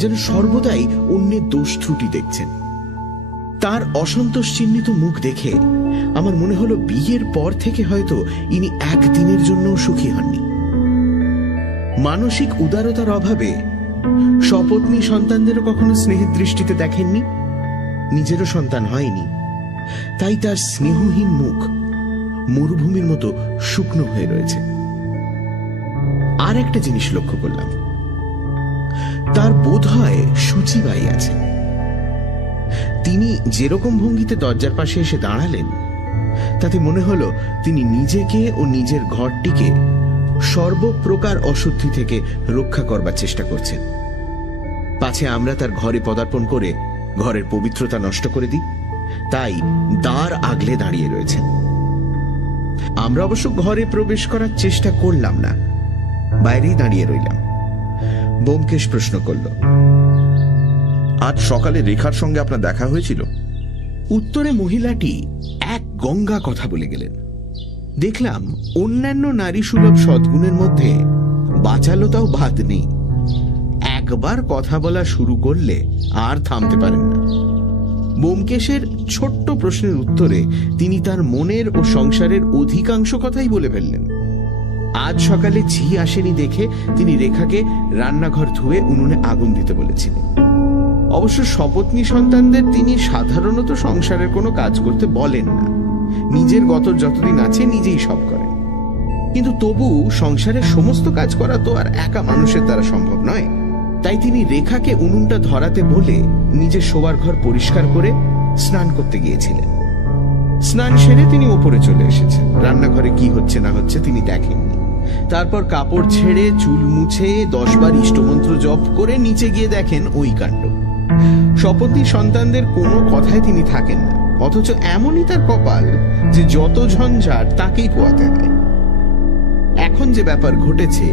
যেন সর্বদাই অন্যের দোষ ত্রুটি দেখছেন। তার অসন্তোষ চিহ্নিত মুখ দেখে আমার মনে হলো বিয়ের পর থেকে হয়তো ইনি একদিনের জন্য সুখী হননি। মানসিক উদারতার অভাবে সপত্নী সন্তানদেরও কখনো স্নেহের দৃষ্টিতে দেখেননি। নিজেরও সন্তান হয়নি, তাই তার স্নেহহীন মুখ মরুভূমির মতো শুকনো হয়ে রয়েছে। আর একটা জিনিস লক্ষ্য করলাম, তার বোধ হয় সূচিবাই আছে। তিনি যেরকম ভঙ্গিতে দরজার পাশে এসে দাঁড়ালেন, তাতে মনে হলো তিনি নিজেকে ও নিজের ঘরটিকে সর্বপ্রকার অশুদ্ধি থেকে রক্ষা করবার চেষ্টা করছেন। পাছে আমরা তার ঘরে পদার্পণ করে ঘরের পবিত্রতা নষ্ট করে দিই, তাই দ্বার আগলে দাঁড়িয়ে রয়েছেন। আমরা অবশ্য ঘরে প্রবেশ করার চেষ্টা করলাম না, বাইরেই দাঁড়িয়ে রইলাম। ব্যোমকেশ প্রশ্ন করল, আজ সকালে রেখার সঙ্গে আপনার দেখা হয়েছিল? উত্তরে মহিলাটি এক গঙ্গা কথা বলে গেলেন। দেখলাম অন্যান্য নারী সুলভ সদ্গুণের মধ্যে বাচালতাও বাদ নেই। একবার কথা বলা শুরু করলে আর থামতে পারেন না। ব্যোমকেশের ছোট্ট প্রশ্নের উত্তরে তিনি তার মনের ও সংসারের অধিকাংশ কথাই বলে ফেললেন। আজ সকালে ঝি আসেনি দেখে তিনি রেখাকে রান্নাঘর ধুয়ে উনুনে আগুন দিতে বলেছিলেন। অবশ্য সপত্নী সন্তানদের তিনি সাধারণত সংসারের কোনো কাজ করতে বলেন না, নিজের গতর যতদিন আছে নিজেই সব করেন। কিন্তু তবু সংসারের সমস্ত কাজ করা তো আর একা মানুষের দ্বারা সম্ভব নয়। তাই তিনি রেখাকে উনুনটা ধরাতে বলে নিজের শোবার ঘর পরিষ্কার করে স্নান করতে গিয়েছিলেন। স্নান সেরে তিনি ওপরে চলে এসেছেন। রান্নাঘরে কি হচ্ছে না হচ্ছে তিনি দেখেননি। তারপর কাপড় ছেড়ে চুল মুছে 10 বার ইষ্টমন্ত্র জপ করে নিচে গিয়ে দেখেন ওই কাণ্ড। সপত্নী সন্তানদের কোনো কথায় তিনি থাকেন না, অথচ এমনই তার কপাল যে যত ঝঞ্ঝাট তাকেই পোয়াতে হয়। এখন যে ব্যাপার ঘটেছে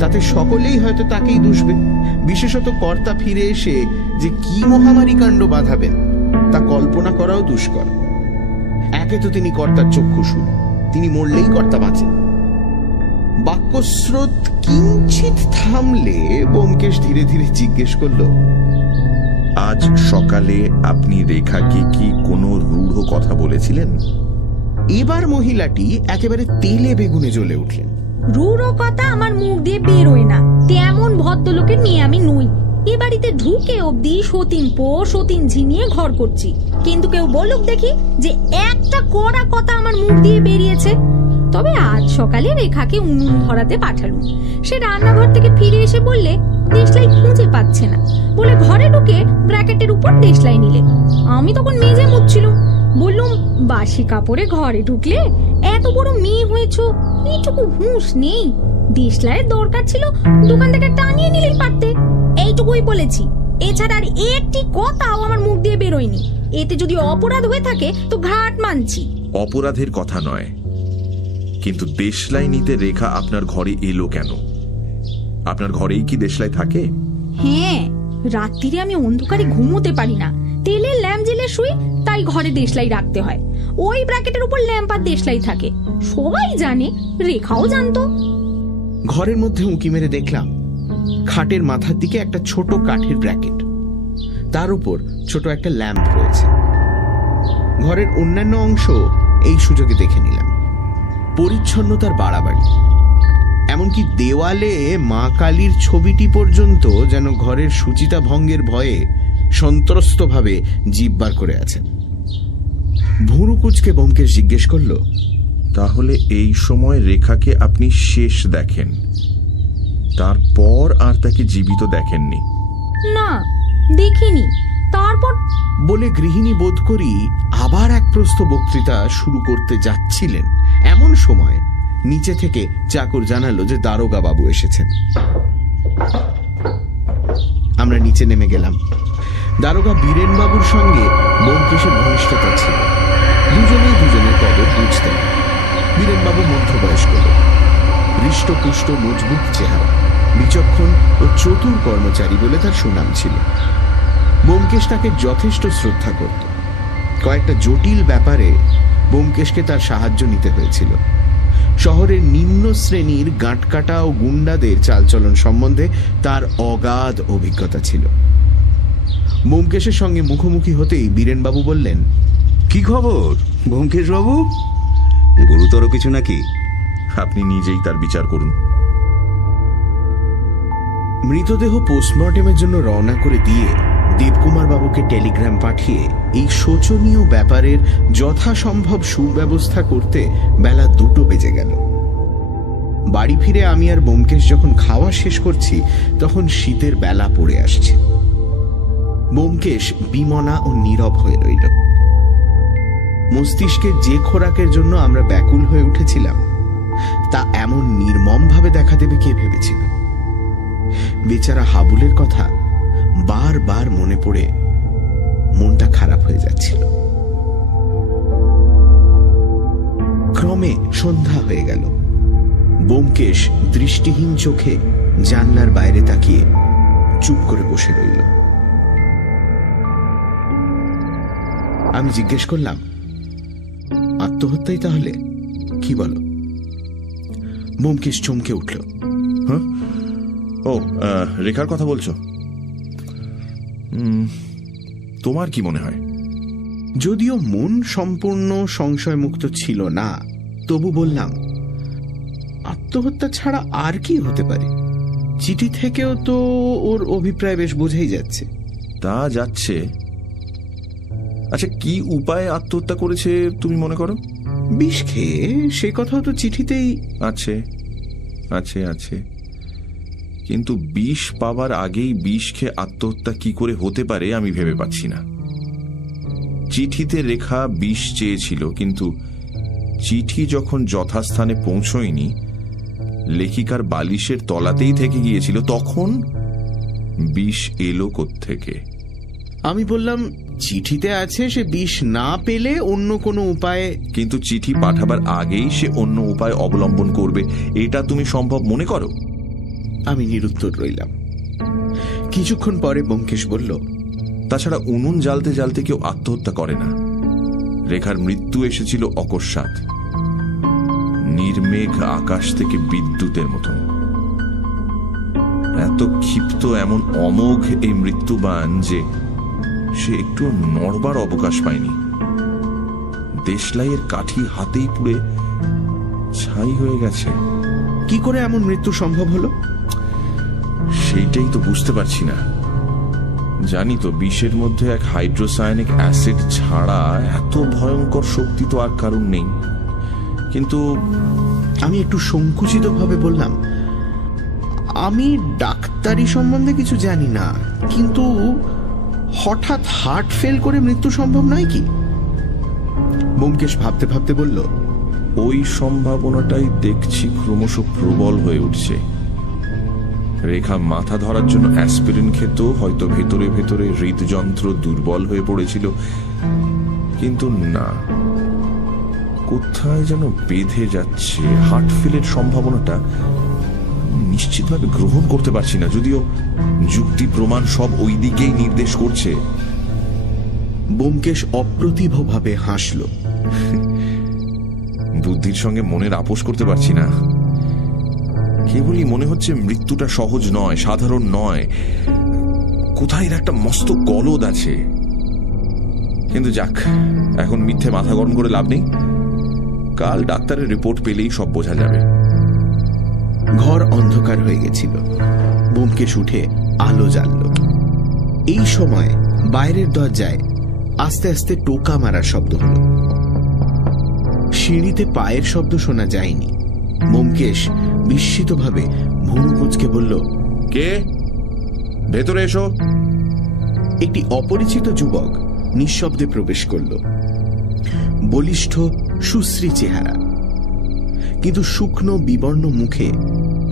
তাতে সকলেই হয়তো তাকেই দুষবে। বিশেষত কর্তা ফিরে এসে যে কি মহামারী কাণ্ড বাঁধাবেন তা কল্পনা করাও দুষ্কর। একে তো তিনি কর্তার চক্ষুশূল, তিনি মরলেই কর্তা বাঁচেন। বাক্য বাক্যস্রোত কিঞ্চিত থামলে ব্যোমকেশ ধীরে ধীরে জিজ্ঞেস করলো, আজ সকালে আপনি রেখাকে কি কোনো রূঢ় কথা বলেছিলেন? এবার মহিলাটি একেবারে তেলে বেগুনে জ্বলে উঠলেন। রূঢ় কথা আমার মুখ দিয়ে বেরোয় না, তেমন ভদ্রলোকের মেয়ে আমি নই। এ বাড়িতে ঢুকে অব্দি সতীন পো সতীন ঝিনিয়ে ঘর করছি, কিন্তু কেউ বলুক দেখি যে একটা কড়া কথা আমার মুখ দিয়ে বেরিয়েছে। তবে আজ সকালে রেখাকে উনুন ধরাতে পাঠালুম। সে রান্নাঘর থেকে ফিরে এসে বললে দেশলাই খুঁজে পাচ্ছে না, বলে ঘরে ঢুকে ব্র্যাকেটের উপর দেশলাই নিলে। আমি তখন মেজে মুছছিলুম। বললুম, বাসি কাপড়ে ঘরে ঢুকলে? এত বড় মেয়ে হয়েছো, এইটুকু হুঁশ নেই? দেশলাইয়ের দরকার ছিল দোকান থেকে টানিয়ে নিলেই পারতে। এইটুকুই বলেছি, এছাড়া আর একটি কথাও আমার মুখ দিয়ে বেরোয়নি। এতে যদি অপরাধ হয়ে থাকে তো ঘাট মানছি। অপরাধের কথা নয়, কিন্তু দেশলাই নিতে রেখা আপনার ঘরে এলো কেন? আপনার ঘরেই কি দেশলাই থাকে? হ্যাঁ, রাত্রিরে আমি অন্ধকারে ঘুমোতে পারি না, তেলের ল্যাম্প জ্বেলে শুই, তাই ঘরে দেশলাই রাখতে হয়। ওই ব্র্যাকেটের উপর ল্যাম্প আর দেশলাই থাকে, সবাই জানে, রেখাও জানতো। ঘরের মধ্যে উঁকি মেরে দেখলাম খাটের মাথার দিকে একটা ছোট কাঠের ব্র্যাকেট, তার উপর ছোট একটা ল্যাম্প রয়েছে। ঘরের অন্যান্য অংশ এই সুযোগে দেখে নিলাম। পরিচ্ছন্নতার বাড়াবাড়ি, এমনকি দেওয়ালে মা কালীর ছবিটি পর্যন্ত যেন ঘরের সুচিতা ভঙ্গের ভয়ে সন্ত্রস্তভাবে জিভ বার করে আছেন। ভুরু কুচকে ব্যোমকেশ জিজ্ঞেস করলো, তাহলে এই সময় রেখাকে আপনি শেষ দেখেন, তারপর আর তাকে জীবিত দেখেননি? না, দেখিনি। তারপর বলে গৃহিণী বোধ করি আবার এক প্রস্থ বক্তৃতা শুরু করতে যাচ্ছিলেন, এমন সময় নিচে থেকে চাকর জানালো যে দারোগা বাবু এসেছেন। আমরা নিচে নেমে গেলাম। দারোগা বীরেন বাবুর সঙ্গে ব্যোমকেশের ঘনিষ্ঠতা ছিল, দুজনেই দুজনের কদর বুঝতেন। বীরেন বাবু মধ্যবয়স্ক লোক, হৃষ্টপুষ্ট মজবুত চেহারা, বিচক্ষণ ও চতুর কর্মচারী বলে তার সুনাম ছিল। ব্যোমকেশ তাকে যথেষ্ট শ্রদ্ধা করত। কয়েকটা জটিল ব্যাপারে ব্যোমকেশকে তার সাহায্য নিতে হয়েছিল। শহরের নিম্ন শ্রেণীর গাঁটকাটা ও গুন্ডাদের চালচলন সম্বন্ধে তার অগাধ অভিজ্ঞতা ছিল। ব্যোমকেশের সঙ্গে মুখোমুখি হতেই বীরেনবাবু বললেন, কি খবর ব্যোমকেশ বাবু? গুরুতর কিছু নাকি? আপনি নিজেই তার বিচার করুন। মৃতদেহ পোস্টমর্টেমের জন্য রওনা করে দিয়ে দেবকুমার বাবুকে টেলিগ্রাম পাঠিয়ে এই শোচনীয় ব্যাপারের যথাসম্ভব সুব্যবস্থা করতে বেলা 2টো বেজে গেল। বাড়ি ফিরে আমি আর ব্যোমকেশ যখন খাওয়া শেষ করছি তখন শীতের বেলা পড়ে আসছে। ব্যোমকেশ বিমনা ও নীরব হয়ে রইল। মস্তিষ্কের যে খোরাকের জন্য আমরা ব্যাকুল হয়ে উঠেছিলাম তা এমন নির্মমভাবে দেখা দেবে কে ভেবেছিল? বেচারা হাবুলের কথা বারবার মনে পড়ে মনটা খারাপ হয়ে যাচ্ছিল। ক্রমে সন্ধ্যা হয়ে গেল। ব্যোমকেশ দৃষ্টিহীন চোখে জানলার বাইরে তাকিয়ে চুপ করে বসে রইল। আমি জিজ্ঞেস করলাম, আত্মহত্যাই তাহলে? কি বলো? ব্যোমকেশ চমকে উঠল। হ্যাঁ, ও রেখার কথা বলছো? তোমার কি মনে হয়? যদিও মন সম্পূর্ণ সংশয়মুক্ত ছিল না, তবু বললাম, আত্মহত্যা ছাড়া আর কি হতে পারে? চিঠি থেকেও তো ওর অভিপ্রায় বেশ বোঝাই যাচ্ছে। তা যাচ্ছে। আচ্ছা, কি উপায়ে আত্মহত্যা করেছে তুমি মনে করো? বিষ খেয়ে, সে কথাও তো চিঠিতেই আছে। আছে আছে কিন্তু বিষ পাবার আগেই বিষ খেয়ে আত্মহত্যা কি করে হতে পারে আমি ভেবে পাচ্ছি না। চিঠিতে রেখা বিষ চেয়েছিল, কিন্তু চিঠি যখন যথাস্থানে পৌঁছয়নি, লেখিকার বালিশের তলাতেই থেকে গিয়েছিল, তখন বিষ এলো কোত্থেকে? আমি বললাম, চিঠিতে আছে সে বিষ না পেলে অন্য কোনো উপায়ে। কিন্তু চিঠি পাঠাবার আগেই সে অন্য উপায় অবলম্বন করবে, এটা তুমি সম্ভব মনে করো? আমি নিরুত্তর রইলাম। কিছুক্ষণ পরে ব্যোমকেশ বলল, তাছাড়া উনুন জ্বালতে জ্বালতে কেউ আত্মহত্যা করে না। রেখার মৃত্যু এসেছিল অকস্মাৎ। নির্মেঘ আকাশ থেকে বিদ্যুতের মতন। এত ক্ষিপ্ত, এমন অমোঘ এই মৃত্যুবান যে সে একটু নড়বার অবকাশ পায়নি। দেশলাইয়ের কাঠি হাতেই পুড়ে ছাই হয়ে গেছে। কি করে এমন মৃত্যু সম্ভব হলো? সেইটাই তো বুঝতে পারছি না। জানি তো বিষের মধ্যে এক হাইড্রোসায়ানিক অ্যাসিড ছাড়া এত ভয়ঙ্কর শক্তি তো আর কারণ নেই, কিন্তু আমি একটু সংকুচিত ভাবে বললাম, আমি ডাক্তারি সম্বন্ধে কিছু জানি না, কিন্তু হঠাৎ হার্ট ফেল করে মৃত্যু সম্ভব নয় কি? ব্যোমকেশ ভাবতে ভাবতে বলল, ওই সম্ভাবনাটাই দেখছি ক্রমশ প্রবল হয়ে উঠছে। রেখা মাথা ধরার জন্য অ্যাসপিরিন খেত, হয়তো ভেতরে ভেতরে হৃদযন্ত্র দুর্বল হয়ে পড়েছিল, কিন্তু না, কোথায় যেন বেঁধে যাচ্ছে। হার্ট ফেলের সম্ভাবনাটা নিশ্চিতভাবে গ্রহণ করতে পারছি না, যদিও যুক্তি প্রমাণ সব ওই দিকেই নির্দেশ করছে। ব্যোমকেশ অপ্রতিভভাবে হাসল। বুদ্ধির সঙ্গে মনের আপোষ করতে পারছি না। কেবলই মনে হচ্ছে মৃত্যুটা সহজ নয়, সাধারণ নয়, কোথায় এর একটা মস্ত গলদ আছে। কিন্তু যাক, এখন মিথ্যে মাথা গরম করে লাভ নেই। কাল ডাক্তারের রিপোর্ট পেলেই সব বোঝা যাবে। ঘর অন্ধকার হয়ে গেছিল। ব্যোমকেশ উঠে আলো জ্বালল। এই সময় বাইরের দরজায় আস্তে আস্তে টোকা মারার শব্দ হল। সিঁড়িতে পায়ের শব্দ শোনা যায়নি। ব্যোমকেশ বিস্মিতভাবে ভুরু কুঁচকে বলল, কে? ভেতরে এসো। একটি অপরিচিত যুবক নিঃশব্দে প্রবেশ করল। বলিষ্ঠ সুশ্রী চেহারা, কিন্তু শুকনো বিবর্ণ মুখে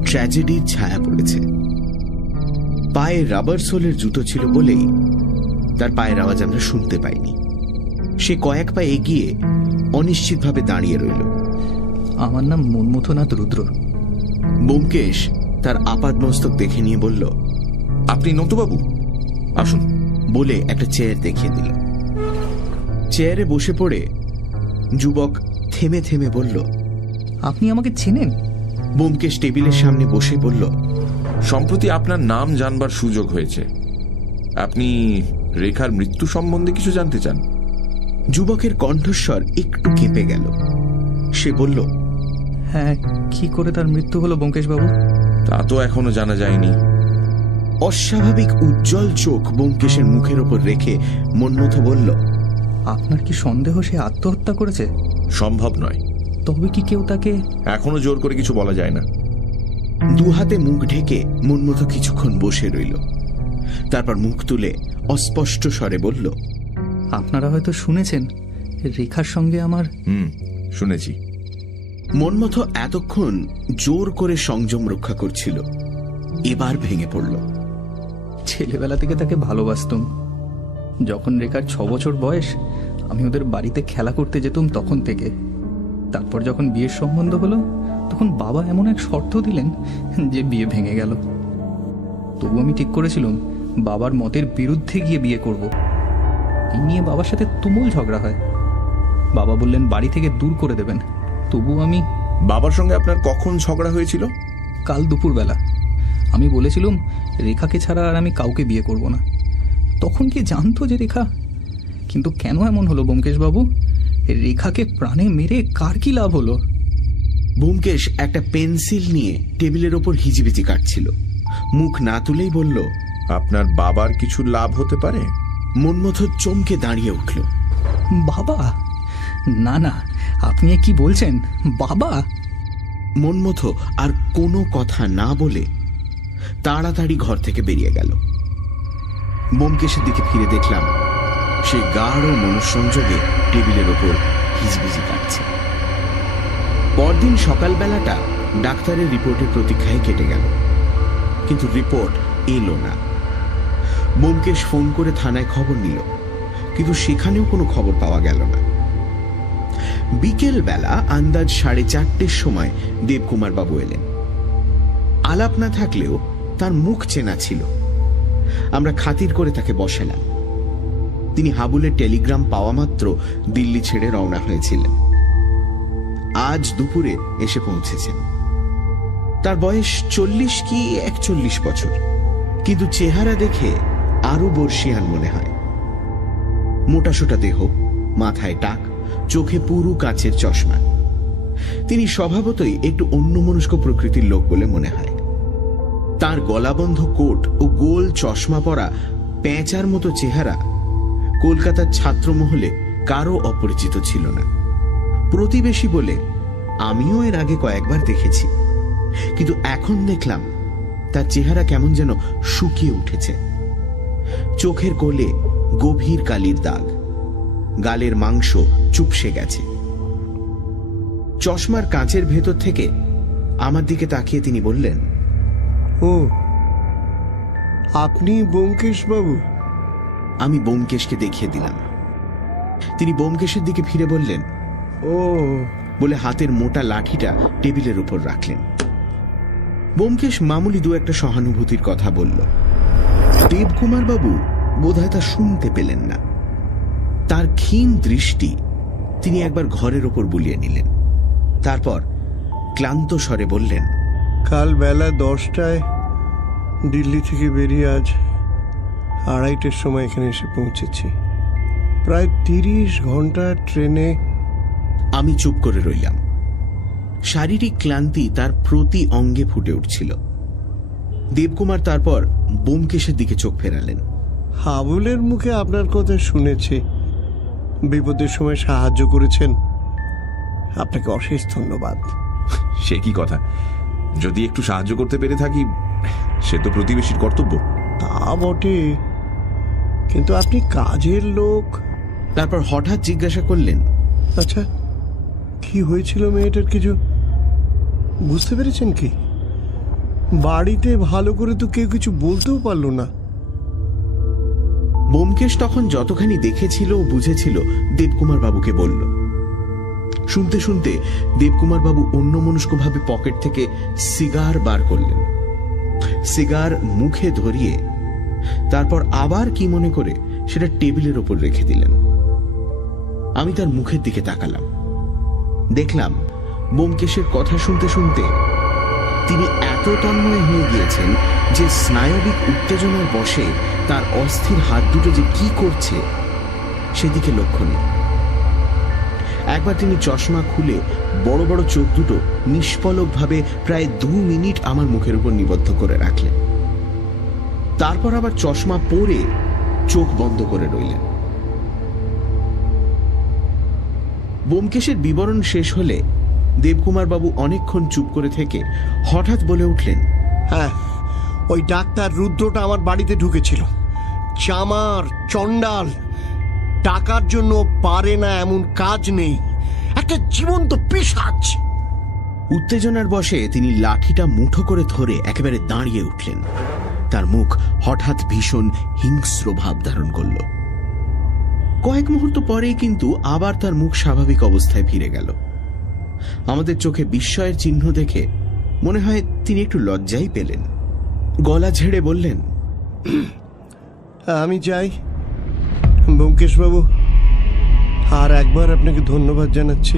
ট্র্যাজেডির ছায়া পড়েছে। পায়ে রাবার সোলের জুতো ছিল বলেই তার পায়ের আওয়াজ আমরা শুনতে পাইনি। সে কয়েক পা এগিয়ে অনিশ্চিতভাবে দাঁড়িয়ে রইল। আমার নাম মন্মথনাথ রুদ্র। ব্যোমকেশ তার আপাদমস্তক দেখে নিয়ে বলল, আপনি নতুবাবু, আসুন। বলে একটা চেয়ার দেখিয়ে দিল। চেয়ারে বসে পড়ে যুবক থেমে থেমে বলল, আপনি আমাকে চেনেন? ব্যোমকেশ টেবিলের সামনে বসে বলল, সম্প্রতি আপনার নাম জানবার সুযোগ হয়েছে। আপনি রেখার মৃত্যু সম্বন্ধে কিছু জানতে চান? যুবকের কণ্ঠস্বর একটু কেঁপে গেল। সে বলল, হ্যাঁ, কি করে তার মৃত্যু হলো ব্যোমকেশবাবু? তা তো এখনো জানা যায়নি। অস্বাভাবিক উজ্জ্বল চোখ ব্যোমকেশের মুখের ওপর রেখে মন্মথ বলল, আপনার কি সন্দেহ সে আত্মহত্যা করেছে? সম্ভব নয়। তবে কি কেউ তাকে? এখনো জোর করে কিছু বলা যায় না। দু হাতে মুখ ঢেকে মন্মথ কিছুক্ষণ বসে রইল। তারপর মুখ তুলে অস্পষ্ট স্বরে বলল, আপনারা হয়তো শুনেছেন রেখার সঙ্গে আমার। শুনেছি। মন্মথ এতক্ষণ জোর করে সংযম রক্ষা করছিল, এবার ভেঙে পড়ল। ছেলেবেলা থেকে তাকে ভালোবাসতাম। যখন রেখার 6 বছর বয়স, আমি ওদের বাড়িতে খেলা করতে যেতাম তখন থেকে। তারপর যখন বিয়ের সম্বন্ধ হলো, তখন বাবা এমন এক শর্ত দিলেন যে বিয়ে ভেঙে গেল। তবু আমি ঠিক করেছিলাম বাবার মতের বিরুদ্ধে গিয়ে বিয়ে করব। এই নিয়ে বাবার সাথে তুমুল ঝগড়া হয়। বাবা বললেন বাড়ি থেকে দূর করে দেবেন। তবু আমি। বাবার সঙ্গে আপনার কখন ঝগড়া হয়েছিল? কাল দুপুরবেলা। আমি বলেছিলাম রেখাকে ছাড়া আর আমি কাউকে বিয়ে করব না। তখন কি জানতো যে রেখা? কিন্তু কেন এমন হলো ব্যোমকেশবাবু? রেখাকে প্রাণে মেরে কার কি লাভ হলো? ব্যোমকেশ একটা পেন্সিল নিয়ে টেবিলের ওপর হিজিবিজি কাটছিল। মুখ না তুলেই বলল, আপনার বাবার কিছু লাভ হতে পারে। মন্মথ চমকে দাঁড়িয়ে উঠল। বাবা? না না, আপনি কি বলছেন? বাবা? মন্মথ আর কোনো কথা না বলে তাড়াতাড়ি ঘর থেকে বেরিয়ে গেল। ব্যোমকেশের দিকে ফিরে দেখলাম সে গাঢ় মনঃসংযোগে টেবিলের ওপর হিজবিজি কাটছে। পরদিন সকালবেলাটা ডাক্তারের রিপোর্টের প্রতীক্ষায় কেটে গেল, কিন্তু রিপোর্ট এলো না। ব্যোমকেশ ফোন করে থানায় খবর নিল, কিন্তু সেখানেও কোনো খবর পাওয়া গেল না। বিকেল বেলা আন্দাজ 4:30 সময় দেবকুমার বাবু এলেন। আলাপ না থাকলেও তার মুখ চেনা ছিল। আমরা খাতির করে তাকে বসালাম। তিনি হাবুলের টেলিগ্রাম পাওয়া মাত্র দিল্লি ছেড়ে রওনা হয়েছিলেন। আজ দুপুরে এসে পৌঁছেছেন। তার বয়স 40 কি 41 বছর, কিন্তু চেহারা দেখে আরো বর্ষিয়ান মনে হয়। মোটাসোটা দেহ, মাথায় টাক, চোখে পুরু কাচের চশমা। তিনি স্বভাবতই একটু অন্যমনস্ক প্রকৃতির লোক বলে মনে হয়। তার গলাবন্ধ কোট ও গোল চশমা পরা পেঁচার মতো চেহারা কলকাতার ছাত্রমহলে কারো অপরিচিত ছিল না। প্রতিবেশী বলে আমিও এর আগে কয়েকবার দেখেছি, কিন্তু এখন দেখলাম তার চেহারা কেমন যেন শুকিয়ে উঠেছে। চোখের কোলে গভীর কালির দাগ, গালের মাংস চুপসে গেছে। চশমার কাঁচের ভেতর থেকে আমার দিকে তাকিয়ে তিনি বললেন, ও আপনি ব্যোমকেশ বাবু? আমি ব্যোমকেশকে দেখিয়ে দিলাম। তিনি ব্যোমকেশের দিকে ফিরে বললেন, ও বলে হাতের মোটা লাঠিটা টেবিলের উপর রাখলেন। ব্যোমকেশ মামুলি দু একটা সহানুভূতির কথা বলল। দেবকুমার বাবু বোধহয় তা শুনতে পেলেন না। তার ক্ষীণ দৃষ্টি তিনি একবার ঘরের ওপর বুলিয়ে নিলেন, তারপর ক্লান্ত স্বরে বললেন, কাল বেলা 10টায় দিল্লি থেকে বেরিয়ে আজ 2:30টার সময় এখানে এসে পৌঁছেছি। প্রায় 30 ঘন্টা ট্রেনে। আমি চুপ করে রইলাম। শারীরিক ক্লান্তি তার প্রতি অঙ্গে ফুটে উঠছিল। দেবকুমার তারপর ব্যোমকেশের দিকে চোখ ফেরালেন। হাবুলের মুখে আপনার কথা শুনেছি, বিপদের সময় সাহায্য করেছেন, আপনাকে অশেষ ধন্যবাদ। সে কি কথা, যদি একটু সাহায্য করতে পেরে থাকি সে তো প্রতিবেশীর কর্তব্য। তা বটে, কিন্তু আপনি কাজের লোক। তারপর হঠাৎ জিজ্ঞাসা করলেন, আচ্ছা, কি হয়েছিল মেয়েটার? কিছু বুঝতে পেরেছেন কি? বাড়িতে ভালো করে তো কেউ কিছু বলতেও পারলো না। ব্যোমকেশ তখন যতখানি দেখেছিল ও বুঝেছিল দেবকুমার বাবুকে বলল। শুনতে শুনতে দেবকুমার বাবু অন্যমনস্কভাবে পকেট থেকে সিগার বার করলেন। সিগার মুখে ধরিয়ে তারপর আবার কি মনে করে সেটা টেবিলের ওপর রেখে দিলেন। আমি তার মুখের দিকে তাকালাম। দেখলাম ব্যোমকেশের কথা শুনতে শুনতে তিনি এত তন্ময় হয়ে গিয়েছেন যে স্নায়বিক উত্তেজনার বশে তার অস্থির হাত দুটো যে কি করছে সেদিকে লক্ষ্য নেই। একবার তিনি চশমা খুলে বড় বড় চোখ দুটো নিষ্পলকভাবে প্রায় 2 মিনিট আমার মুখের উপর নিবদ্ধ করে রাখলেন। তারপর আবার চশমা পরে চোখ বন্ধ করে রইলেন। ব্যোমকেশের বিবরণ শেষ হলে দেবকুমার বাবু অনেকক্ষণ চুপ করে থেকে হঠাৎ বলে উঠলেন, হ্যাঁ, ওই ডাক্তার রুদ্রটা আমার বাড়িতে ঢুকেছিল। চামার, চণ্ডাল, টাকার জন্য পারে না এমন কাজ নেই, একটা জীবন্ত পিশাচ। উত্তেজনার বশে তিনি লাঠিটা মুঠো করে ধরে একেবারে দাঁড়িয়ে উঠলেন। তার মুখ হঠাৎ ভীষণ হিংস্র ভাব ধারণ করল। কয়েক মুহূর্ত পরেই কিন্তু আবার তার মুখ স্বাভাবিক অবস্থায় ফিরে গেল। আমাদের চোখে বিস্ময়ের চিহ্ন দেখে মনে হয় তিনি একটু লজ্জাই পেলেন। গলা ঝেড়ে বললেন, আমি যাই ব্যোমকেশ বাবু, আর একবার আপনাকে ধন্যবাদ জানাচ্ছি।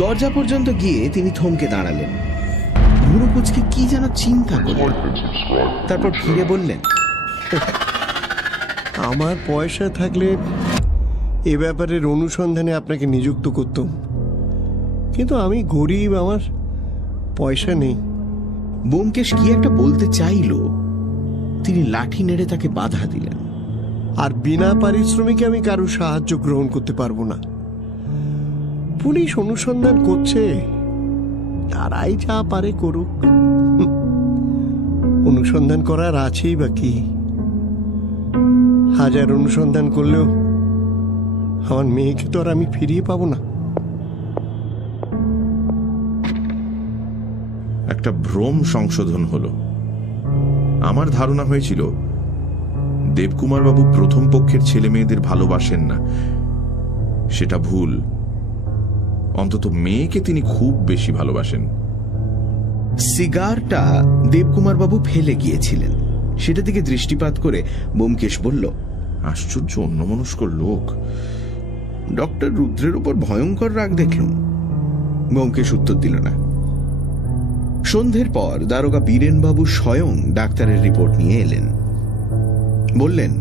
দরজা পর্যন্ত গিয়ে তিনি থমকে দাঁড়ালেন। ভুরু কুঁচকে কি যেন চিন্তা করলেন, তারপর ফিরে বললেন, আমার পয়সা থাকলে এ ব্যাপারের অনুসন্ধানে আপনাকে নিযুক্ত করতাম, কিন্তু আমি গরিব, আমার পয়সা নেই। ব্যোমকেশ কি একটা বলতে চাইল, তিনি লাঠি নেড়ে তাকে বাধা দিলেন। আর বিনা পারিশ্রমিকে আমি কারো সাহায্য গ্রহণ করতে পারবো না। পুলিশ অনুসন্ধান করছে, তারাই যা পারে করুক। অনুসন্ধান করার আছেই বা কি? 1000 অনুসন্ধান করলেও আমার মেয়েকে তো আর আমি ফিরিয়ে পাবো না। একটা ভ্রম সংশোধন হলো। আমার ধারণা হয়েছিল দেবকুমার বাবু প্রথম পক্ষের ছেলে মেয়েদের ভালোবাসেন না। সেটা ভুল। অন্তত মেয়েকে তিনি খুব বেশি ভালোবাসেন। সিগারটা দেবকুমার বাবু ফেলে গিয়েছিলেন, সেটা দিকে দৃষ্টিপাত করে ব্যোমকেশ বলল, আশ্চর্য অন্যমনস্ক লোক। ডক্টর রুদ্রের উপর ভয়ঙ্কর রাগ দেখলুম। ব্যোমকেশ উত্তর দিল না। সন্ধ্যের পর দারোগা বীরেনবাবু স্বয়ং ডাক্তারের রিপোর্ট নিয়ে এলেন। বললেন,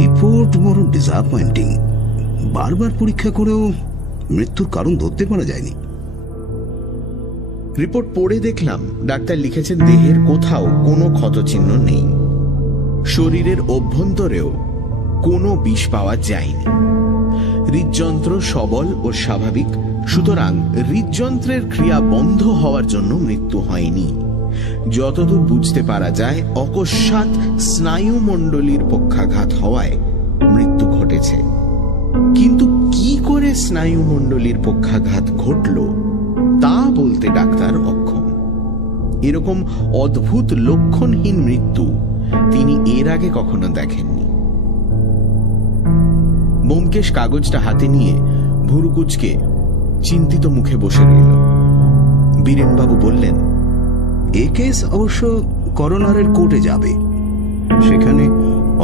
রিপোর্ট বড় ডিসঅ্যাপয়েন্টিং। বারবার পরীক্ষা করেও মৃত্যুর কারণ ধরতে পারা যায়নি। রিপোর্ট পড়ে দেখলাম ডাক্তার লিখেছেন দেহের কোথাও কোনো ক্ষতচিহ্ন নেই, শরীরের অভ্যন্তরেও কোনো বিষ পাওয়া যায়নি। হৃদযন্ত্র সবল ও স্বাভাবিক, সুতরাং হৃদযন্ত্রের ক্রিয়া বন্ধ হওয়ার জন্য মৃত্যু হয়নি। যতদূর বুঝতে পারা যায় অকস্মাৎ স্নায়ুমণ্ডলীর পক্ষাঘাত হওয়ায় মৃত্যু ঘটেছে। কিন্তু কি করে স্নায়ুমণ্ডলীর পক্ষাঘাত ঘটল তা বলতে ডাক্তার অক্ষম। এরকম অদ্ভুত লক্ষণহীন মৃত্যু তিনি এর আগে কখনো দেখেননি। ব্যোমকেশ কাগজটা হাতে নিয়ে ভুরুকুচকে চিন্তিত মুখে বসে রইল। বীরেনবাবু বললেন, এ কেস অবশ্য করোনারের কোর্টে যাবে, সেখানে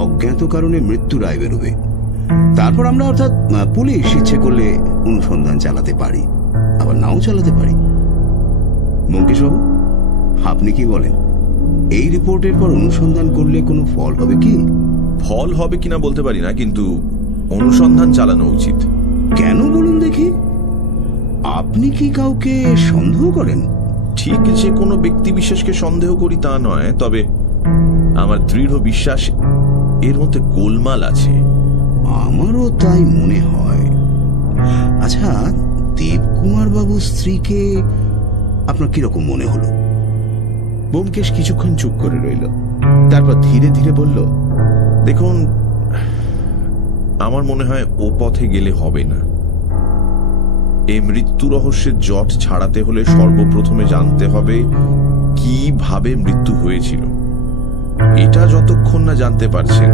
অজ্ঞাত কারণে মৃত্যু রায় বেরোবে। তারপর আমরা অর্থাৎ পুলিশ ইচ্ছে করলে অনুসন্ধান চালাতে পারি, আবার নাও চালাতে পারি। ব্যোমকেশবাবু, আপনি কি বলেন? এই রিপোর্টের পর অনুসন্ধান করলে কোনো ফল হবে কি? ফল হবে কিনা বলতে পারি না, কিন্তু অনুসন্ধান চালানো উচিত। কেন বলুন দেখি? আপনি কি কাউকে সন্দেহ করেন? ঠিক যে কোনো ব্যক্তি বিশেষকে সন্দেহ করি তা নয়, তবে আমার দৃঢ় বিশ্বাস এর মধ্যে গোলমাল আছে। আমারও তাই মনে হয়। আচ্ছা, দেবকুমার বাবুর স্ত্রীকে আপনার কিরকম মনে হলো? ব্যোমকেশ কিছুক্ষণ চুপ করে রইল, তারপর ধীরে ধীরে বলল, দেখুন, আমার মনে হয় ও পথে গেলে হবে না। এই মৃত্যু রহস্যের জট ছাড়াতে হলে সর্বপ্রথমে জানতে হবে কিভাবে মৃত্যু হয়েছিল। এটা যতক্ষণ না জানতে পারছেন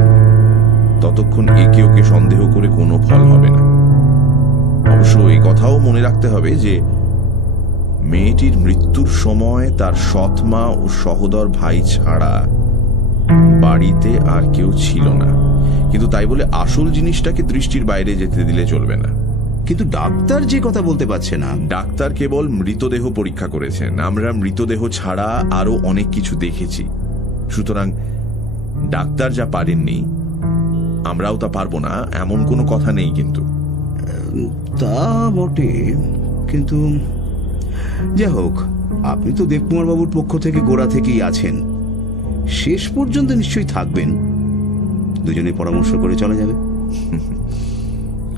ততক্ষণ একে ওকে সন্দেহ করে কোনো ফল হবে না। অবশ্য এই কথাও মনে রাখতে হবে যে মেয়েটির মৃত্যুর সময় তার সৎ মা ও সহোদর ভাই ছাড়া বাড়িতে আর কেউ ছিল না, কিন্তু তাই বলে আসল জিনিসটাকে দৃষ্টির বাইরে যেতে দিলে চলবে না। কিন্তু ডাক্তার যে কথা বলতে পারছে না। ডাক্তার কেবল মৃতদেহ পরীক্ষা করেছেন, আমরা মৃতদেহ ছাড়া আরো অনেক কিছু দেখেছি। সুতরাং ডাক্তার যা পারেননি আমরাও তা পারবো না এমন কোনো কথা নেই। কিন্তু তা বটে, কিন্তু যাই হোক, আপনি তো দেবকুমার বাবুর পক্ষ থেকে গোড়া থেকেই আছেন, শেষ পর্যন্ত নিশ্চয়ই থাকবেন। দুজনে পরামর্শ করে চলা যাবে।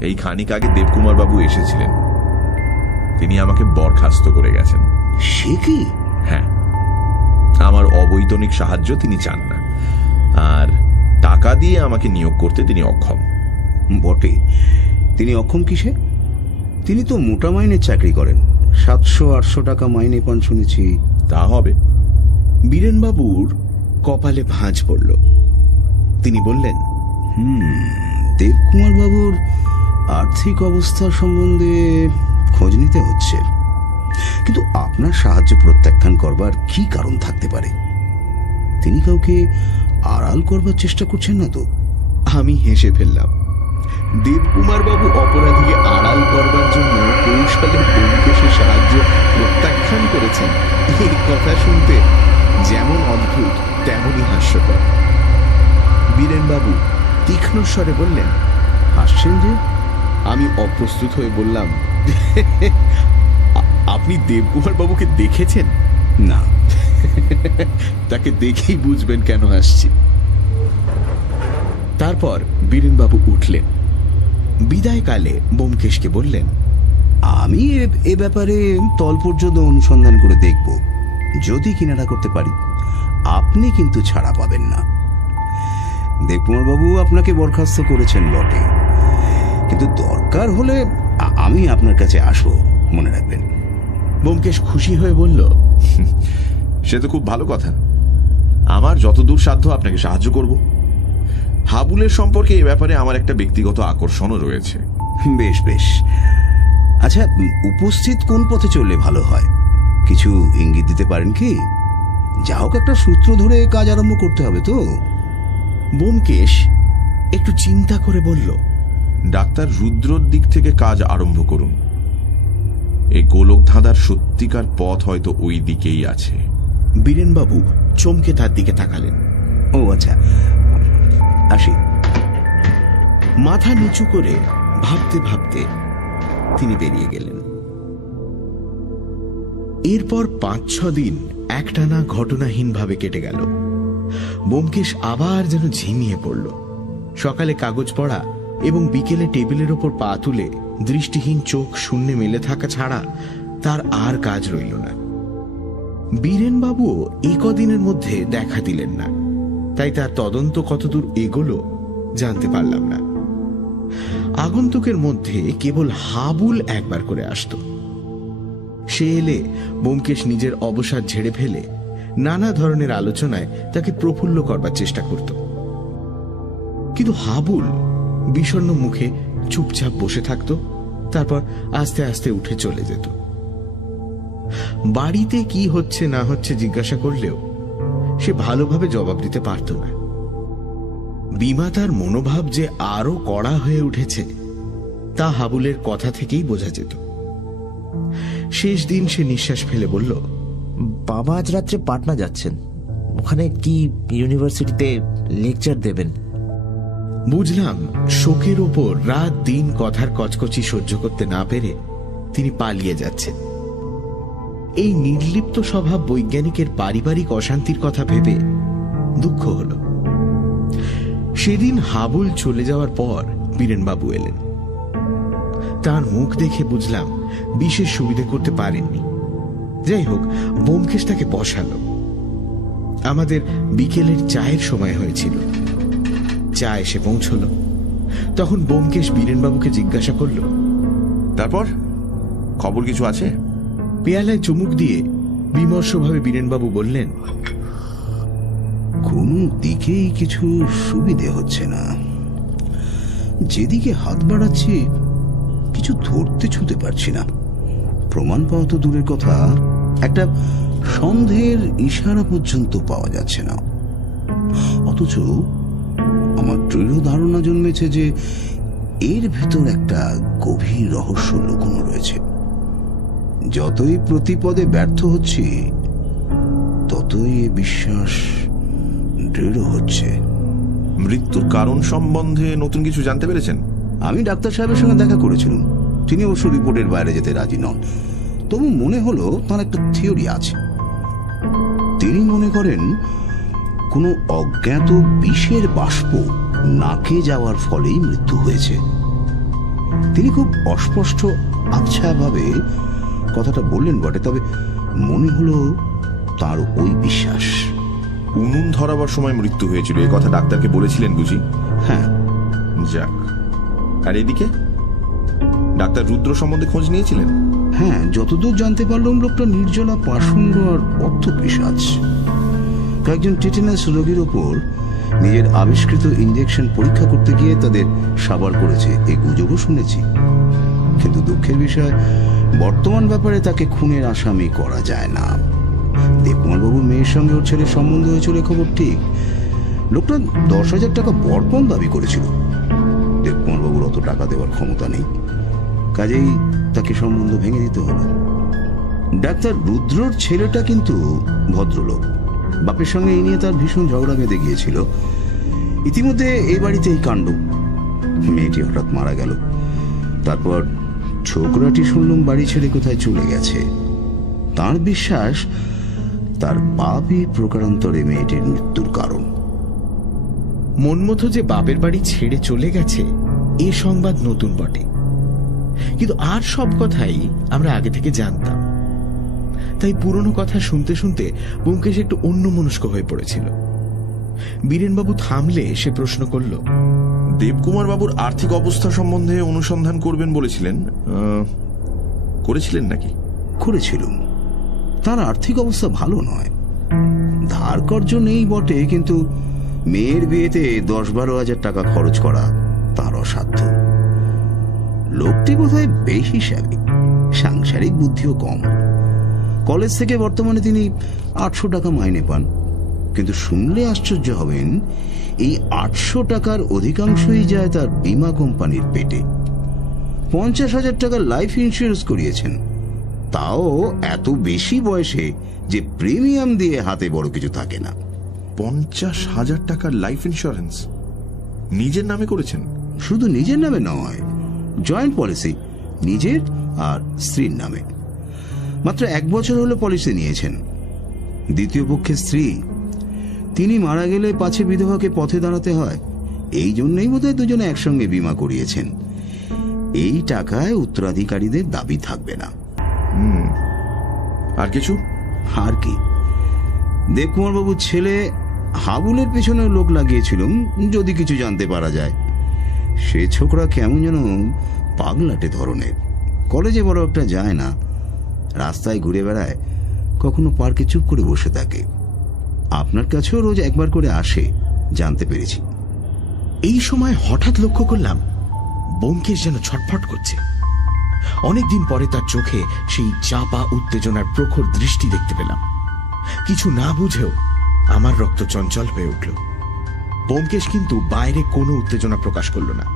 এই খানিক আগে দেবকুমার বাবু এসেছিলেন, তিনি আমাকে বরখাস্ত করে গেছেন। সে কি? হ্যাঁ, আমার অবৈতনিক সাহায্য তিনি চান না, আর টাকা দিয়ে আমাকে নিয়োগ করতে তিনি অক্ষম। বটে, তিনি অক্ষম কিসে? তিনি তো মোটা মাইনের চাকরি করেন, 700-800 টাকা মাইনে পান শুনেছি। তা হবে। বীরেনবাবুর কপালে ভাঁজ পড়ল। তিনি বললেন, দেবকুমার বাবুর আর্থিক অবস্থা সম্বন্ধে খোঁজ নিতে হচ্ছে, কিন্তু আপনার সাহায্য প্রত্যাখ্যান করবার কি কারণ থাকতে পারে? তিনি কাউকে আড়াল করবার চেষ্টা করছেন না তো? আমি হেসে ফেললাম। দেবকুমার বাবু অপরাধীকে আড়াল করবার জন্য কৌশলে ব্যোমকেশের সাহায্য প্রত্যাখ্যান করেছেন, এই কথা শুনতে যেমন অদ্ভুত তেমনই হাস্যকর। বীরেনবাবু তীক্ষ্ণ স্বরে বললেন, হাসছেন যে? আমি অপ্রস্তুত হয়ে বললাম, আপনি দেবকুমার বাবুকে দেখেছেন? না। তাকে দেখেই বুঝবেন কেন হাসছি। তারপর বীরেনবাবু উঠলেন। বিদায়কালে ব্যোমকেশকে বললেন, আমি এ ব্যাপারে তল পর্যন্ত অনুসন্ধান করে দেখব, যদি কিনারা করতে পারি। আপনি কিন্তু ছাড়া পাবেন না। দেবকুমার বাবু আপনাকে বরখাস্ত করেছেন বটে, কিন্তু দরকার হলে আমি আপনার কাছে আসবো, মনে রাখবেন। ব্যোমকেশ খুশি হয়ে বলল, সে তো খুব ভালো কথা। আমার যতদূর সাধ্য আপনাকে সাহায্য করব। হাবুলের সম্পর্কে এ ব্যাপারে আমার একটা ব্যক্তিগত আকর্ষণও রয়েছে। বেশ বেশ। আচ্ছা, উপস্থিত কোন পথে চললে ভালো হয়? কিছু ইঙ্গিত দিতে পারেন কি? যা হোক, একটা সূত্র ধরে কাজ আরম্ভ করতে হবে তো। ব্যোমকেশ একটু চিন্তা করে বলল, ডাক্তার রুদ্রর দিক থেকে কাজ আরম্ভ করুন। এই গোলক ধাঁধার সত্যিকার পথ হয়তো ওই দিকেই আছে। বীরেনবাবু চমকে তার দিকে তাকালেন। ও আচ্ছা, আসি। মাথা নিচু করে ভাবতে ভাবতে তিনি বেরিয়ে গেলেন। এরপর 5-6 দিন একটানা ঘটনাহীনভাবে কেটে গেল। ব্যোমকেশ আবার যেন ঝিমিয়ে পড়ল। সকালে কাগজ পড়া এবং বিকেলে টেবিলের ওপর পা তুলে দৃষ্টিহীন চোখ শূন্যে মেলে থাকা ছাড়া তার আর কাজ রইল না। বীরেনবাবুও কদিনের মধ্যে দেখা দিলেন না, তাই তার তদন্ত কতদূর এগোলো জানতে পারলাম না। আগন্তুকের মধ্যে কেবল হাবুল একবার করে আসত। সে এলে ব্যোমকেশ নিজের অবসাদ ঝেড়ে ফেলে নানা ধরনের আলোচনায় তাকে প্রফুল্ল করবার চেষ্টা করত। কিন্তু হাবুল বিষণ্ণ মুখে চুপচাপ বসে থাকত, তারপর আস্তে আস্তে উঠে চলে যেত। বাড়িতে কি হচ্ছে না হচ্ছে জিজ্ঞাসা করলেও সে ভালোভাবে জবাব দিতে পারত না। বিমাতার মনোভাব যে আরো কড়া হয়ে উঠেছে তা হাবুলের কথা থেকেই বোঝা যেত। শেষ দিন সে নিঃশ্বাস ফেলে বলল, বাবা আজ রাত্রে পাটনা যাচ্ছেন, ওখানে কি ইউনিভার্সিটিতে লেকচার দেবেন। বুঝলাম শোকের ওপর রাত দিন কথার কচকচি সহ্য করতে না পেরে তিনি পালিয়ে যাচ্ছেন। এই নির্লিপ্ত স্বভাব বৈজ্ঞানিকের পারিবারিক অশান্তির কথা ভেবে দুঃখ হল। সেদিন হাবুল চলে যাওয়ার পর বীরেনবাবু এলেন। তার মুখ দেখে বুঝলাম বিশেষ সুবিধে করতে পারেননি। যাই হোক, ব্যোমকেশ তাকে বসালো। আমাদের বিকেলের চায়ের সময় হয়েছিল। চা এসে পৌঁছল। তখন ব্যোমকেশ বীরেনবাবুকে জিজ্ঞাসা করল, তারপর খবর কিছু আছে? পেয়ালায় চুমুক দিয়ে বিমর্ষভাবে বীরেনবাবু বললেন, কোন দিকেই কিছু সুবিধে হচ্ছে না। যেদিকে হাত বাড়াচ্ছি কিছু ধরতে ছুঁতে পারছি না। প্রমাণ পাওয়া তো দূরের কথা, একটা সন্দেহের ইশারা পর্যন্ত পাওয়া যাচ্ছে না। অথচ আমার দৃঢ় ধারণা জন্মেছে যে এর ভেতর একটা গভীর রহস্য লুকোনো রয়েছে। যতই প্রতিপদে ব্যর্থ হচ্ছি ততই এ বিশ্বাস দৃঢ় হচ্ছে। মৃত্যুর কারণ সম্বন্ধে নতুন কিছু জানতে পেরেছেন? আমি ডাক্তার সাহেবের সঙ্গে দেখা করেছিলাম। তিনি অবশ্য রিপোর্টের বাইরে যেতে রাজি নন। তবু মনে হলো তার একটা থিওরি আছে। তিনি মনে করেন কোনো অজ্ঞাত বিষের বাষ্প নাকে যাওয়ার ফলেই মৃত্যু হয়েছে। তিনি খুব অস্পষ্ট আবছাভাবে কথাটা বললেন বটে, তবে মনে হলো তার ওই বিশ্বাস। উনুন ধরাবার সময় মৃত্যু হয়েছিল, এ কথা ডাক্তারকে বলেছিলেন বুঝি? হ্যাঁ। যাক, আর এদিকে ডাক্তার রুদ্র সম্বন্ধে খোঁজ নিয়েছিলেন? হ্যাঁ, যতদূর জানতে পারলাম লোকটা নির্জলা পাষণ্ড আর অর্থপিশাচ। কয়েকজন টিটেনাস রোগীর ওপর নিজের আবিষ্কৃত ইঞ্জেকশন পরীক্ষা করতে গিয়ে তাদের সাবার করেছে, এ গুজবও শুনেছি। কিন্তু দুঃখের বিষয়, বর্তমান ব্যাপারে তাকে খুনের আসামি করা যায় না। দেবকুমার বাবুর মেয়ের সঙ্গে ওর ছেলের সম্বন্ধ হয়েছিল খবর ঠিক। লোকটা 10,000 টাকা বরপণ দাবি করেছিল। দেবকুমার বাবুর অত টাকা দেওয়ার ক্ষমতা নেই, কাজেই তাকে সম্বন্ধ ভেঙে দিতে হলো। ডাক্তার রুদ্রর ছেলেটা কিন্তু ভদ্রলোক। বাপের সঙ্গে এই নিয়ে তার ভীষণ ঝগড়া বেঁধে গিয়েছিল। ইতিমধ্যে এই বাড়িতে এই কাণ্ড। মেয়েটি হঠাৎ মারা গেল। তারপর ছোকরাটি শুনলাম বাড়ি ছেড়ে কোথায় চলে গেছে। তার বিশ্বাস তার বাপই প্রকারান্তরে মেয়েটির মৃত্যুর কারণ। মনমতো যে বাপের বাড়ি ছেড়ে চলে গেছে এ সংবাদ নতুন বটে, কিন্তু আর সব কথাই আমরা আগে থেকে জানতাম। তাই পুরনো কথা শুনতে শুনতে ব্যোমকেশ একটু অন্যমনস্ক হয়ে পড়েছিল। বীরেনবাবু থামলে সে প্রশ্ন করল, দেবকুমার বাবুর আর্থিক অবস্থা সম্বন্ধে অনুসন্ধান করবেন বলেছিলেন, করেছিলেন নাকি? করেছিলুম। তার আর্থিক অবস্থা ভালো নয়। ধার কর্জ নেই বটে, কিন্তু মেয়ের বিয়েতে 10-12 হাজার টাকা খরচ করা তার অসাধ্য। লোকটি বোধহয় বেহিসাবি, সাংসারিক বুদ্ধিও কম। কলেজ থেকে বর্তমানে তিনি 800 টাকা মাইনে পান। কিন্তু শুনলে আশ্চর্য হবেন, এই 800 টাকার অধিকাংশই যায় তার বীমা কোম্পানির পেটে। 50,000 টাকার লাইফ ইন্স্যুরেন্স করিয়েছেন। তাও এত বেশি বয়সে যে প্রিমিয়াম দিয়ে হাতে বড় কিছু থাকে না। 50,000 টাকার লাইফ ইন্স্যুরেন্স নিজের নামে করেছেন? শুধু নিজের নামে নয়, জয়েন্ট পলিসি, নিজের আর স্ত্রীর নামে। মাত্র 1 বছর হলো পলিসি নিয়েছেন। দ্বিতীয় পক্ষের স্ত্রী, তিনি মারা গেলে পাছে বিধবাকে পথে দাঁড়াতে হয়, এই জন্যই বোধহয় দুজনে একসঙ্গে বীমা করিয়েছেন। এই টাকায় উত্তরাধিকারীদের দাবি থাকবে না। আর কিছু? আর কি, দেবকুমার বাবুর ছেলে হাবুলের পেছনেও লোক লাগিয়েছিলাম যদি কিছু জানতে পারা যায়। সে ছোকরা কেমন যেন পাগলাটে ধরনের, কলেজে বড় একটা যায় না, রাস্তায় ঘুরে বেড়ায়, কখনো পার্কে চুপ করে বসে থাকে। আপনার কাছেও রোজ একবার করে আসে, জানতে পেরেছি। এই সময় হঠাৎ লক্ষ্য করলাম ব্যোমকেশ যেন ছটফট করছে। অনেকদিন পরে তার চোখে সেই চাপা উত্তেজনার প্রখর দৃষ্টি দেখতে পেলাম। কিছু না বুঝেও আমার রক্ত চঞ্চল হয়ে উঠল। ব্যোমকেশ কিন্তু বাইরে কোনো উত্তেজনা প্রকাশ করল না।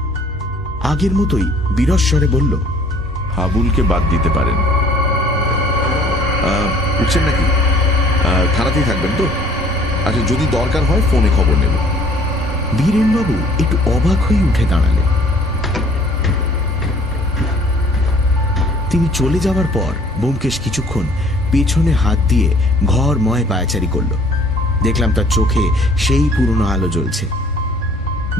আগের মতোই বিরস্বরে বলল, হাবুলকে বাদ দিতে পারেন। উঠছেন নাকি? থানাতেই থাকবেন তো? আচ্ছা, যদি দরকার হয় ফোনে খবর নেব। বীরেনবাবু একটু অবাক হয়ে উঠে দাঁড়ালেন। তিনি চলে যাওয়ার পর ব্যোমকেশ কিছুক্ষণ পেছনে হাত দিয়ে ঘরময় পায়চারি করল। দেখলাম তার চোখে সেই পুরনো আলো জ্বলছে।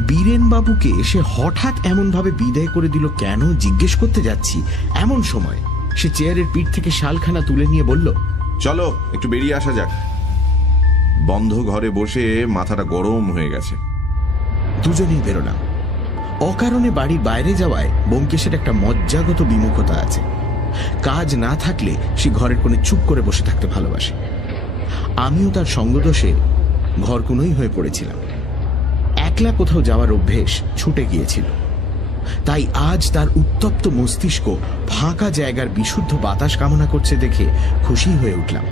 বীরেনবাবুকে সে হঠাৎ এমন ভাবে বিদায় করে দিল কেন জিজ্ঞেস করতে যাচ্ছি, এমন সময় সে চেয়ারের পিঠ থেকে শালখানা তুলে নিয়ে বলল, চলো একটু বেরিয়ে আসা যাক। বন্ধ ঘরে বসে মাথাটা গরম হয়ে গেছে। দুজনেই বেরোলাম। অকারণে বাড়ির বাইরে যাওয়ায় ব্যোমকেশের একটা মজ্জাগত বিমুখতা আছে। কাজ না থাকলে সে ঘরের কোণে চুপ করে বসে থাকতে ভালোবাসে। আমিও তার সঙ্গদোষে ঘরকুনোই হয়ে পড়েছিলাম। একলা কোথাও যাওয়ার অভ্যেস ছুটে গিয়েছিল। তাই আজ তার উত্তপ্ত মস্তিষ্ক ফাঁকা জায়গার বিশুদ্ধ বাতাস কামনা করছে দেখে খুশি হয়ে উঠলাম।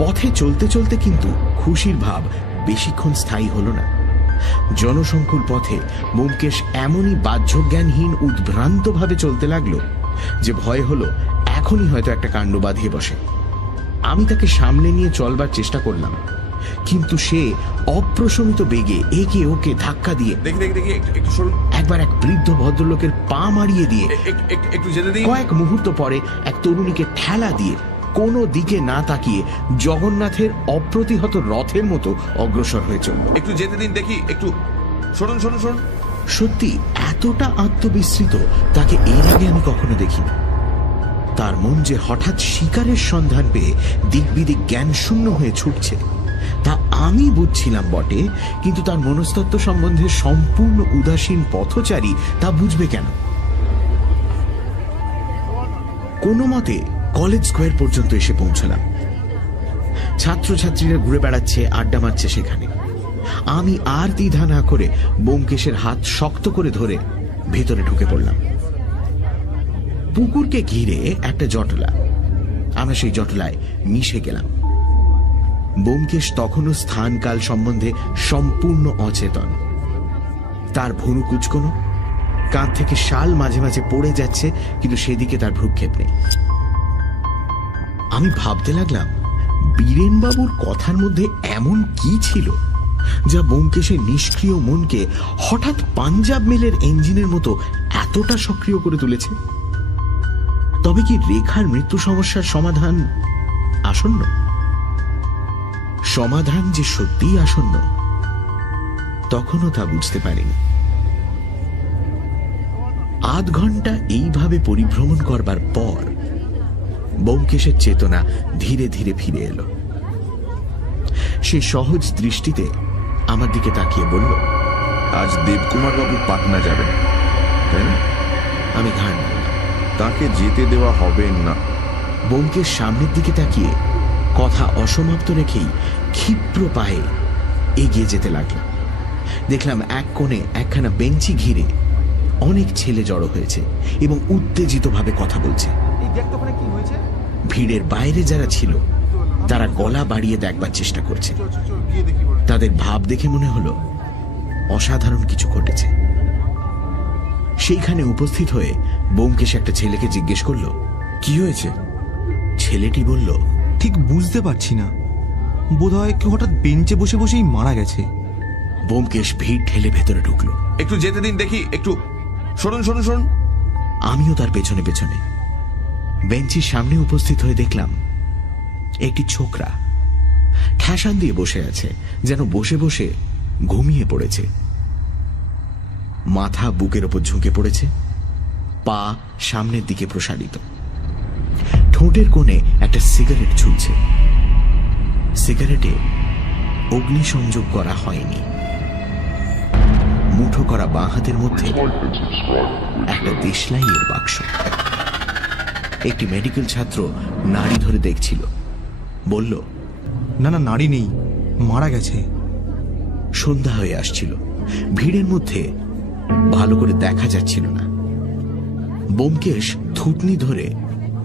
পথে চলতে চলতে কিন্তু খুশির ভাব বেশিক্ষণ স্থায়ী হল না। জনসংকুল পথে ব্যোমকেশ এমনই বাহ্যজ্ঞানহীন উদ্ভ্রান্তভাবে চলতে লাগলো যে ভয় হলো এখনই হয়তো একটা কাণ্ড বাঁধিয়ে বসে। আমি তাকে সামলে নিয়ে চলবার চেষ্টা করলাম, কিন্তু সে অপ্রশমিত বেগে একে ওকে ধাক্কা দিয়ে একবার এক বৃদ্ধ ভদ্রলোকের পা মারিয়ে দিয়ে কয়েক মুহূর্ত পরে এক তরুণীকে ঠেলা দিয়ে কোনো দিকে না তাকিয়ে জগন্নাথের অপ্রতিহত রথের মতো অগ্রসর হয়ে চলল। একটু যেতে দিন দেখি, একটু শুনুন শুনুন শুনুন। সত্যি এতটা আত্মবিস্মৃত তাকে এর আগে আমি কখনো দেখিনি। তার মন যে হঠাৎ শিকারের সন্ধান পেয়ে দিকবিদিক জ্ঞান শূন্য হয়ে ছুটছে তা আমি বুঝছিলাম বটে, কিন্তু তার মনস্তত্ত্ব সম্বন্ধে সম্পূর্ণ উদাসীন পথচারী তা বুঝবে কেন? কোনো মতে কলেজ স্কোয়ার পর্যন্ত এসে পৌঁছলাম। ছাত্রছাত্রীরা ঘুরে বেড়াচ্ছে, আড্ডা মারছে সেখানে। আমি আর দ্বিধা না করে ব্যোমকেশের হাত শক্ত করে ধরে ভেতরে ঢুকে পড়লাম। পুকুরকে ঘিরে একটা জটলা, আমরা সেই জটলায় মিশে গেলাম। ব্যোমকেশ তখনও স্থানকাল সম্বন্ধে সম্পূর্ণ অচেতন। তার ভুরু কুচকোনো, কাঁধ থেকে শাল মাঝে মাঝে পড়ে যাচ্ছে, কিন্তু সেদিকে তার ভ্রুক্ষেপ নেই। আমি ভাবতে লাগলাম বীরেনবাবুর কথার মধ্যে এমন কি ছিল যা ব্যোমকেশের নিষ্ক্রিয় মনকে হঠাৎ পাঞ্জাব মেলের ইঞ্জিনের মতো এতটা সক্রিয় করে তুলেছে। তবে কি রেখার মৃত্যু সমস্যার সমাধান আসন্ন? সমাধান যে সত্যিই আসন্ন তখনও তা বুঝতে পারিনি। আধ ঘন্টা এইভাবে পরিভ্রমণ করবার পর ব্যোমকেশের চেতনা ধীরে ধীরে ফিরে এলো। সে সহজ দৃষ্টিতে আমার দিকে তাকিয়ে বলল, আজ দেবকুমার বাবু পাটনা যাবেন, তাই না? আমি ঘাড় নাড়লাম। তাকে যেতে দেওয়া হবে না। ব্যোমকেশ সামনের দিকে তাকিয়ে কথা অসমাপ্ত রেখেই ক্ষিপ্র পায়ে এগিয়ে যেতে লাগলাম। দেখলাম এক কোণে একখানা বেঞ্চি ঘিরে অনেক ছেলে জড়ো হয়েছে এবং উত্তেজিতভাবে কথা বলছে। ভিড়ের বাইরে যারা ছিল তারা গলা বাড়িয়ে দেখবার চেষ্টা করছে। তাদের ভাব দেখে মনে হলো অসাধারণ কিছু ঘটেছে। সেইখানে উপস্থিত হয়ে ব্যোমকেশ একটা ছেলেকে জিজ্ঞেস করলো, কি হয়েছে? ছেলেটি বলল, ঠিক বুঝতে পারছি না, বোধহয় কেউ হঠাৎ বেঞ্চে বসে বসেই মারা গেছে। ব্যোমকেশ ভিড় ঠেলে ভেতরে ঢুকলো। একটু যেতে দিন দেখি, একটু সরুন সরুন সরুন। আমিও তার পেছনে পেছনে বেঞ্চের সামনে উপস্থিত হয়ে দেখলাম একটি ছোকরা ঠ্যাসান দিয়ে বসে আছে, যেন বসে বসে ঘুমিয়ে পড়েছে। মাথা বুকের ওপর ঝুঁকে পড়েছে, পা সামনের দিকে প্রসারিত। ঠোঁটের কোণে একটা সিগারেট ঝুলছে। সিগারেটে অগ্নিসংযোগ করা হয়নি। মুঠো করা বাঁ হাতের মধ্যে একটা দেশলাইয়ের বাক্স। একটি মেডিকেল ছাত্র নাড়ি ধরে দেখছিল, বলল, না না, নাড়ি নেই, মারা গেছে। সন্ধ্যা হয়ে আসছিল, ভিড়ের মধ্যে ভালো করে দেখা যাচ্ছিল না। ব্যোমকেশ থুতনি ধরে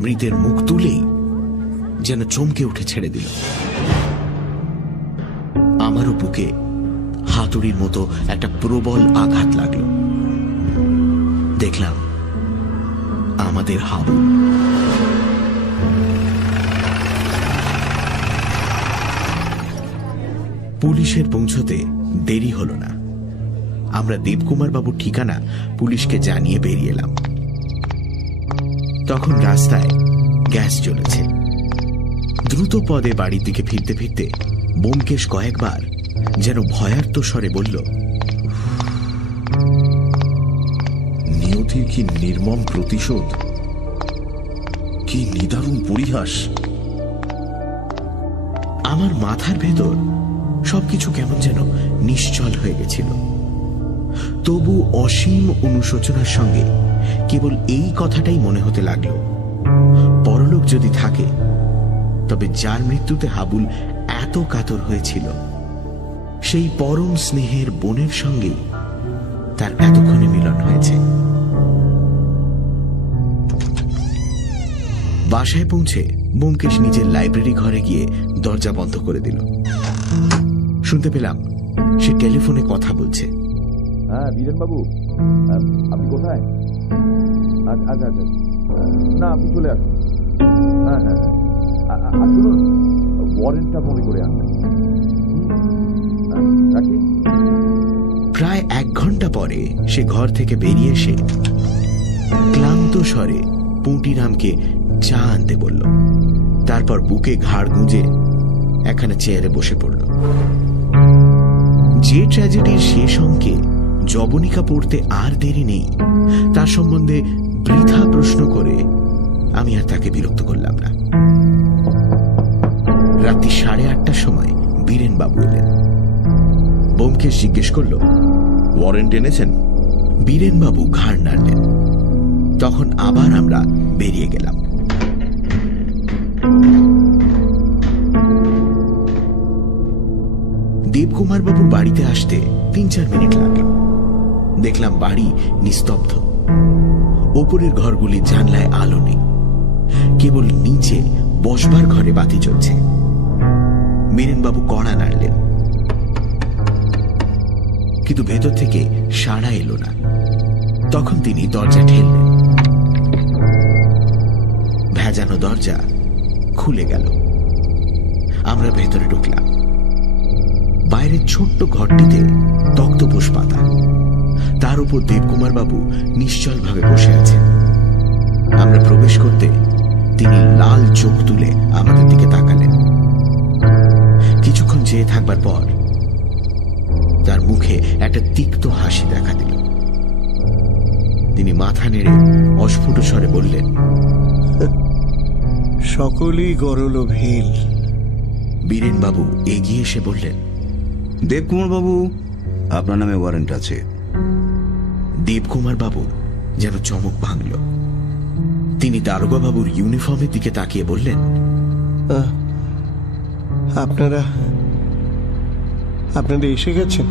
মৃতের মুখ তুলেই যেন চমকে উঠে ছেড়ে দিল। আমারও বুকে হাতুড়ির মতো একটা প্রবল আঘাত লাগলো। দেখলাম আমাদের হাবুল। পুলিশের পৌঁছতে দেরি হলো না। আমরা দেবকুমার বাবুর ঠিকানা পুলিশকে জানিয়ে বেরিয়ে এলাম। তখন রাস্তায় গ্যাস জ্বলেছে। দ্রুত পদে বাড়ির দিকে ফিরতে ফিরতে ব্যোমকেশ কয়েকবার যেন ভয়ার্ত স্বরে বলল, নিয়তির কি নির্মম প্রতিশোধ, কি নিদারুণ পরিহাস। আমার মাথার ভেতর সবকিছু কেমন যেন নিশ্চল হয়ে গেছিল। তবু অসীম অনুশোচনার সঙ্গে কেবল এই কথাটাই মনে হতে লাগলো, পরলোক যদি থাকে তবে যার মৃত্যুতে হাবুল এত কাতর হয়েছিল, সেই পরম স্নেহের বোনের সঙ্গেই তার এতক্ষণে মিলন হয়েছে। বাসায় পৌঁছে ব্যোমকেশ নিজের লাইব্রেরি ঘরে গিয়ে দরজা বন্ধ করে দিল। শুনতে পেলাম সে টেলিফোনে কথা বলছে। হ্যাঁ বীরেন বাবু, আপনি কোথায়? আচ্ছা আচ্ছা, না আপনি চলে আসুন। হ্যাঁ হ্যাঁ হ্যাঁ, আর শুনুন, ওয়ারেন্টটা মনে করে আনবেন। রাখি। প্রায় 1 ঘন্টা পরে সে ঘর থেকে বেরিয়ে এসে ক্লান্ত স্বরে পুঁটিরামকে চা আনতে বলল। তারপর বুকে ঘাড় গুঁজে একখানা চেয়ারে বসে পড়ল। যে ট্র্যাজেডির শেষ অঙ্কে জবনিকা পড়তে আর দেরি নেই তার সম্বন্ধে বৃথা প্রশ্ন করে আমি আর তাকে বিরক্ত করলাম না। রাত্রি 8:30টার সময় বীরেন বাবু এলেন। ব্যোমকেশ জিজ্ঞেস করল, ওয়ারেন্ট এনেছেন? বীরেন বাবু ঘাড় নাড়লেন। তখন আবার আমরা বেরিয়ে গেলাম। দেবকুমার বাবুর বাড়িতে আসতে 3-4 মিনিট লাগলো। দেখলাম বাড়ি নিস্তব্ধ। ওপরের ঘরগুলির জানলায় আলো নেই, কেবল নিচে বসবার ঘরে বাতি জ্বলছে। বীরেনবাবু কড়া নাড়লেন, কিন্তু ভেতর থেকে সাড়া এলো না। তখন তিনি দরজা ঠেললেন। ভেজানো দরজা খুলে গেল। আমরা ভেতরে ঢুকলাম। বাইরের ছোট্ট ঘরটিতে তক্তপোষ পাতা, তার উপর দেবকুমার বাবু নিশ্চলভাবে বসে আছেন। আমরা প্রবেশ করতে তিনি লাল চোখ তুলে আমাদের দিকে তাকালেন। কিছুক্ষণ চেয়ে থাকবার পর তার মুখে একটা তিক্ত হাসি দেখা দিল। তিনি মাথা নেড়ে অস্ফুট স্বরে বললেন, সকলেই গরল ভিল। বীরেনবাবু এগিয়ে এসে বললেন, দেবকুমার বাবু, আপনার নামে ওয়ারেন্ট আছে। দেবকুমার বাবুর যেন চমক ভাঙল। তিনি দারোগা বাবুর ইউনিফর্মের দিকে তাকিয়ে বললেন, আপনারা এসে গেছেন,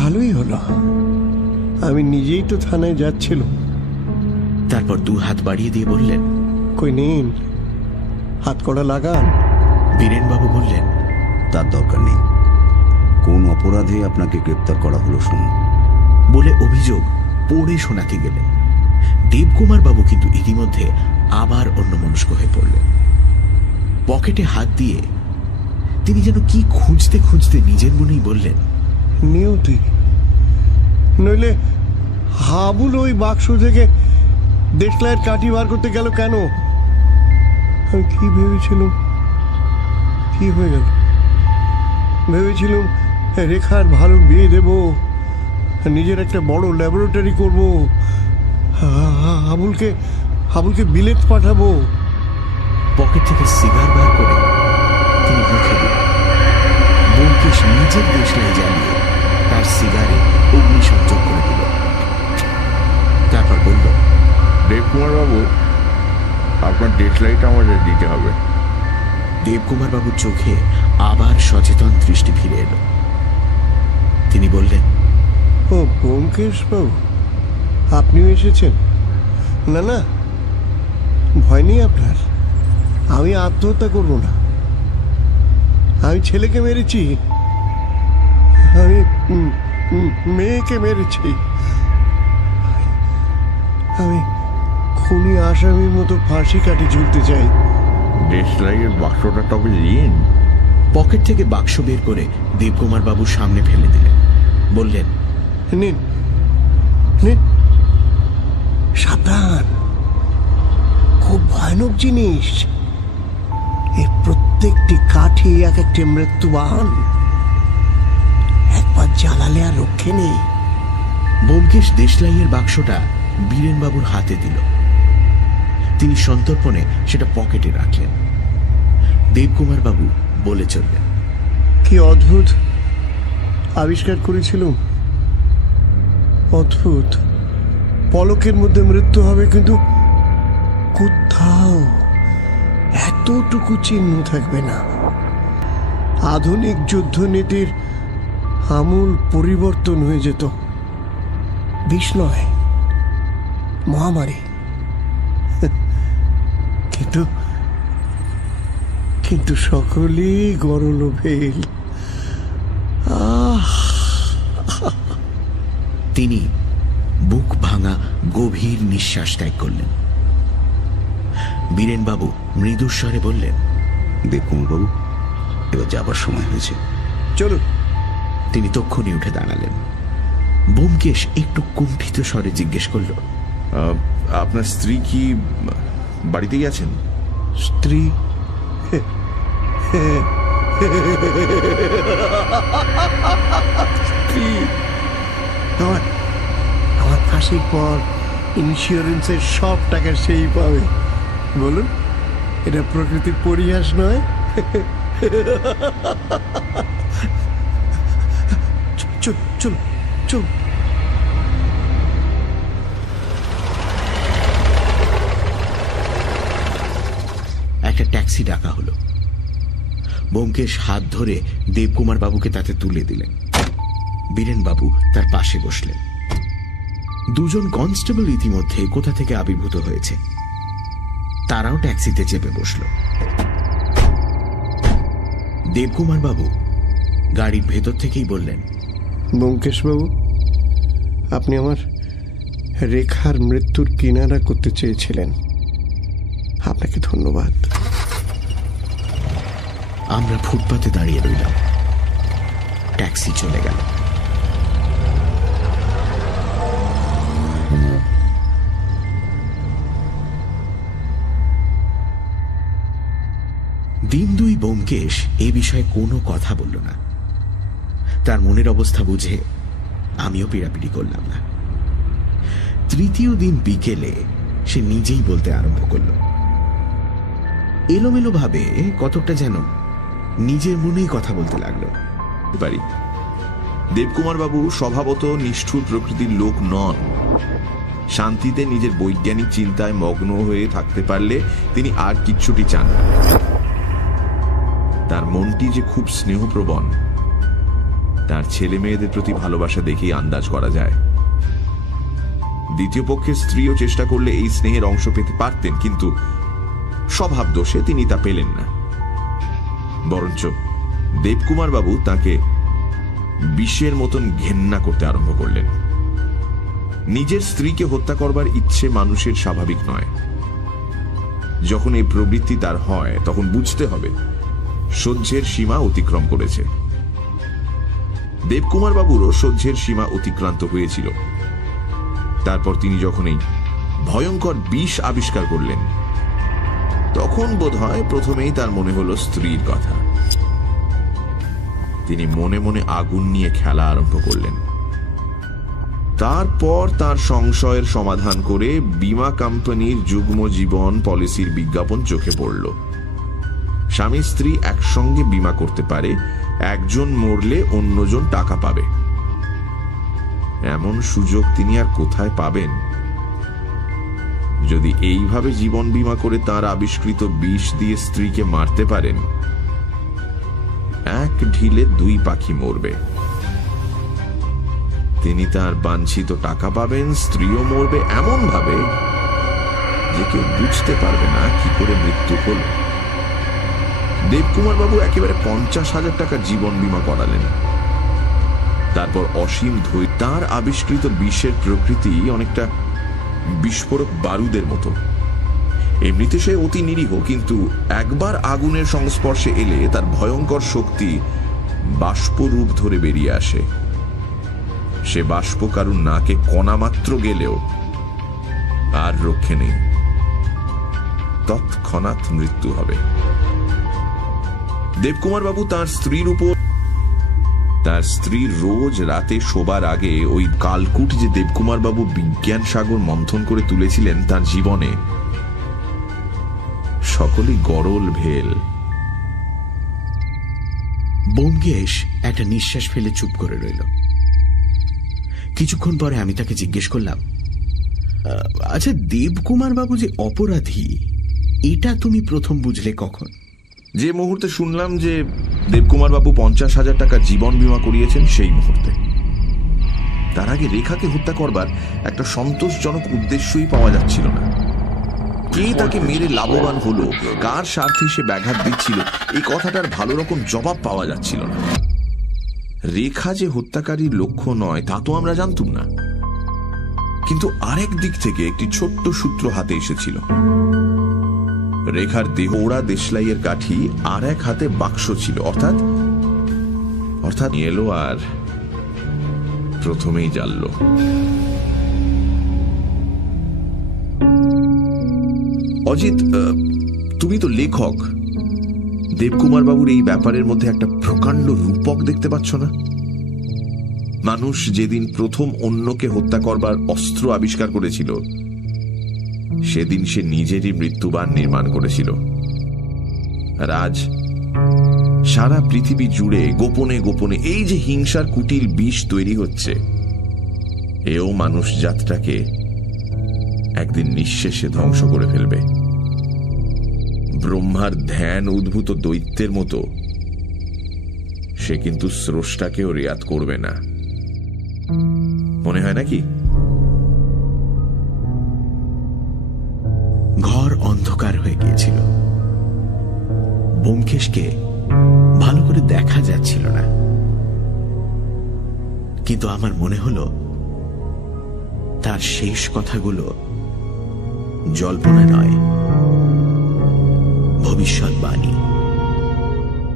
ভালোই হলো। আমি নিজেই তো থানায় যাচ্ছিলাম। তারপর 2 হাত বাড়িয়ে দিয়ে বললেন, কই নিন, হাত কড়া লাগান। বীরেনবাবু বললেন, তার দরকার নেই। কোন অপরাধে আপনাকে গ্রেপ্তার করা হলো শুনুন। বলে অভিযোগ পড়ে শোনাতে গেলেন। দেবকুমার বাবু কিন্তু ইতিমধ্যে আবার অন্যমনস্ক হয়ে পড়লেন। পকেটে হাত দিয়ে তিনি যেন কি খুঁজতে খুঁজতে নিজের মনেই বললেন, নিয়তি, নইলে হাবুল ওই বাক্স থেকে দেশলাইয়ের কাঠি বার করতে গেল কেন? আমি কি ভেবেছিলাম, কি হয়ে গেল? ভেবেছিলাম রেখার ভালো বিয়ে দেব, নিজের একটা বড় ল্যাবরেটরি করব, হাবুলকে বিলেত পাঠাবো। পকেট থেকে সিগার বার করে তিনি মুখে দিলেন। ব্যোমকেশ নিজের দেশলাই জ্বালিয়ে তার সিগারে অগ্নিসংযোগ করে দিল। তারপর বলল, দেবকুমার বাবু, আপনার ডেটলাইট আমাদের দিতে হবে। দেবকুমার বাবুর চোখে আবার সচেতন দৃষ্টি ফিরে এলো। তিনি বললেন, ও ব্যোমকেশ বাবু, আপনিও এসেছেন? না না, ভয় নেই আপনার। আমি আত্মহত্যা করব না। আমি ছেলেকে মেরেছি, আমি মেয়েকে মেরেছি। আমি খুনি আসামির মতো ফাঁসি কাটি ঝুলতে চাই। দেশলাইয়ের বাক্সটা তবে দিন। পকেট থেকে বাক্স বের করে দেবকুমার বাবুর সামনে ফেলে দিলেন। বললেন, নিন নিন, সাবধান, খুব ভয়ানক জিনিস। এর প্রত্যেকটি কাঠি এক একটি মৃত্যুবাহন। একবার জ্বালালে আর রক্ষে নেই। ব্যোমকেশ দেশলাইয়ের বাক্সটা বীরেন বাবুর হাতে দিল। তিনি সন্তর্পণে সেটা পকেটে রাখলেন। দেবকুমার বাবু বলে চললেন, কি অদ্ভুত আবিষ্কার করেছিলাম। অদ্ভুত। পলকের মধ্যে মৃত্যু হবে, কিন্তু কোথাও এতটুকু চিহ্ন থাকবে না। আধুনিক যুদ্ধনীতির আমূল পরিবর্তন হয়ে যেত। বিষ নয়, মহামারী। কিন্তু কিন্তু সকলেই গরল ভেল। তিনি বুক ভাঙা গভীর নিঃশ্বাস ত্যাগ করলেন। বীরেনবাবু মৃদুস্বরে বললেন, দেবকুমার বাবু, এবার যাবার সময় হয়েছে, চলুন। তিনি তক্ষুনি উঠে দাঁড়ালেন। ব্যোমকেশ একটু কুণ্ঠিত স্বরে জিজ্ঞেস করল, আপনার স্ত্রী কি বাড়িতে গেছেন? স্ত্রী? স্ত্রী? আমার ফাঁসির পর ইন্স্যুরেন্সের সব টাকা সেই পাবে। বলুন, এটা প্রকৃতির পরিহাস নয়? চল চল চল। একটা ট্যাক্সি ডাকা হলো। ব্যোমকেশ হাত ধরে দেবকুমার বাবুকে তাতে তুলে দিলেন। বীরেনবাবু তার পাশে বসলেন। দুজন কনস্টেবল ইতিমধ্যে কোথা থেকে আবির্ভূত হয়েছে, তারাও ট্যাক্সিতে চেপে বসল। দেবকুমার বাবু গাড়ির ভেতর থেকেই বললেন, ব্যোমকেশ বাবু, আপনি আমার রেখার মৃত্যুর কিনারা করতে চেয়েছিলেন। আপনাকে ধন্যবাদ। আমরা ফুটপাতে দাঁড়িয়ে রইলাম। ট্যাক্সি চলে গেল। দিন দুই ব্যোমকেশ এ বিষয়ে কোনো কথা বলল না। তার মনের অবস্থা বুঝে আমিও পিড়াপিড়ি করলাম না। তৃতীয় দিন বিকেলে সে নিজেই বলতে আরম্ভ করল। এলোমেলো ভাবে কতকটা যেন নিজের মনেই কথা বলতে লাগলো। পারি, দেবকুমার বাবু স্বভাবত নিষ্ঠুর প্রকৃতির লোক নন। শান্তিতে নিজের বৈজ্ঞানিক চিন্তায় মগ্ন হয়ে থাকতে পারলে তিনি আর কিচ্ছুটি চান না। তার মনটি যে খুব স্নেহপ্রবণ, তার ছেলে মেয়েদের প্রতি ভালোবাসা দেখেই আন্দাজ করা যায়। দ্বিতীয় পক্ষের স্ত্রীও চেষ্টা করলে এই স্নেহের অংশ পেতে পারতেন, কিন্তু স্বভাব দোষে তিনি তা পেলেন না। বরঞ্চ দেবকুমার বাবু তাকে বিষের মতন ঘেন্না করতে আরম্ভ করলেন। নিজের স্ত্রীকে হত্যা করবার ইচ্ছে মানুষের স্বাভাবিক নয়। যখন এই প্রবৃত্তি তার হয় তখন বুঝতে হবে সহ্যের সীমা অতিক্রম করেছে। দেবকুমার বাবুরও সহ্যের সীমা অতিক্রান্ত হয়েছিল। তারপর তিনি যখন এই ভয়ঙ্কর বিষ আবিষ্কার করলেন তখন বোধহয় প্রথমেই তার মনে হলো স্ত্রীর কথা। তিনি মনে মনে আগুন নিয়ে খেলা আরম্ভ করলেন। তারপর তার সংশয়ের সমাধান করে বীমা কোম্পানির যুগ্ম জীবন পলিসির বিজ্ঞাপন চোখে পড়ল। স্বামী স্ত্রী একসঙ্গে বীমা করতে পারে, একজন মরলে অন্যজন টাকা পাবে। এমন সুযোগ তিনি আর কোথায় পাবেন? যদি এইভাবে জীবন বীমা করে তার আবিষ্কৃত বিষ দিয়ে স্ত্রীকে মারতে পারেন, এক ঢিলে দুই পাখি মরবে। তিনি তার বাঞ্ছিত টাকা পাবেন, স্ত্রীও মরবে এমন ভাবে যে কেউ বুঝতে পারবে না কি করে মৃত্যু হল। দেবকুমার বাবু একেবারে 50,000 টাকার জীবন বীমা করালেন। তারপর অসীম ধৈর্য। তার আবিষ্কৃত বিষের প্রকৃতি অনেকটা বিস্ফোরক বারুদের মতো। এমনিতে সে অতি নিরীহ, কিন্তু একবার আগুনের সংস্পর্শে এলে তার ভয়ঙ্কর শক্তি বাষ্পরূপ ধরে বেরিয়ে আসে। সে বাষ্প কারুর নাকে কণা মাত্র গেলেও আর রক্ষে নেই, তৎক্ষণাৎ মৃত্যু হবে। দেবকুমার বাবু তার স্ত্রীর উপর, তার স্ত্রীর রোজ রাতে শোবার আগে ওই কালকুট যে দেবকুমার বাবু বিজ্ঞান সাগর মন্থন করে তুলেছিলেন তার জীবনে, সকলেই গরল ভেল। ব্যোমকেশ একটা নিঃশ্বাস ফেলে চুপ করে রইল। কিছুক্ষণ পরে আমি তাকে জিজ্ঞেস করলাম, আচ্ছা, দেবকুমার বাবু যে অপরাধী এটা তুমি প্রথম বুঝলে কখন? যে মুহূর্তে শুনলাম যে দেবকুমার বাবু 50,000 টাকা জীবন বীমা করিয়েছেন সেই মুহূর্তে। তার আগে রেখাকে হত্যা করবার একটা সন্তোষজনক উদ্দেশ্যই পাওয়া যাচ্ছিল না। কে তাকে মেরে লাভবান হলো, কার স্বার্থে সে ব্যাঘাত দিচ্ছিল, এই কথাটার ভালো রকম জবাব পাওয়া যাচ্ছিল না। রেখা যে হত্যাকারীর লক্ষ্য নয় তা তো আমরা জানতুম না, কিন্তু আরেক দিক থেকে একটি ছোট্ট সূত্র হাতে এসেছিল। রেখার দেহ ওড়া দেশলাইয়ের কাঠি আর এক হাতে বাক্স ছিল, অর্থাৎ এলো আর প্রথমেই জানল। অজিত, তুমি তো লেখক, দেবকুমার বাবুর এই ব্যাপারের মধ্যে একটা প্রকাণ্ড রূপক দেখতে পাচ্ছ না? মানুষ যেদিন প্রথম অন্যকে হত্যা করবার অস্ত্র আবিষ্কার করেছিল সেদিন সে নিজেরই মৃত্যুবান নির্মাণ করেছিল। আর আজ সারা পৃথিবী জুড়ে গোপনে গোপনে এই যে হিংসার কুটিল বিষ তৈরি হচ্ছে, এও মানুষ জাতটাকে একদিন নিঃশেষে ধ্বংস করে ফেলবে। ব্রহ্মার ধ্যান উদ্ভূত দৈত্যের মতো সে কিন্তু স্রষ্টাকেও রেয়াত করবে না, মনে হয় নাকি? ঘর অন্ধকার হয়ে গিয়েছিল। ব্যোমকেশকে ভালো করে দেখা যাচ্ছিল না, কিন্তু আমার মনে হলো তার শেষ কথাগুলো জল্পনা নয়, ভবিষ্যৎবাণী।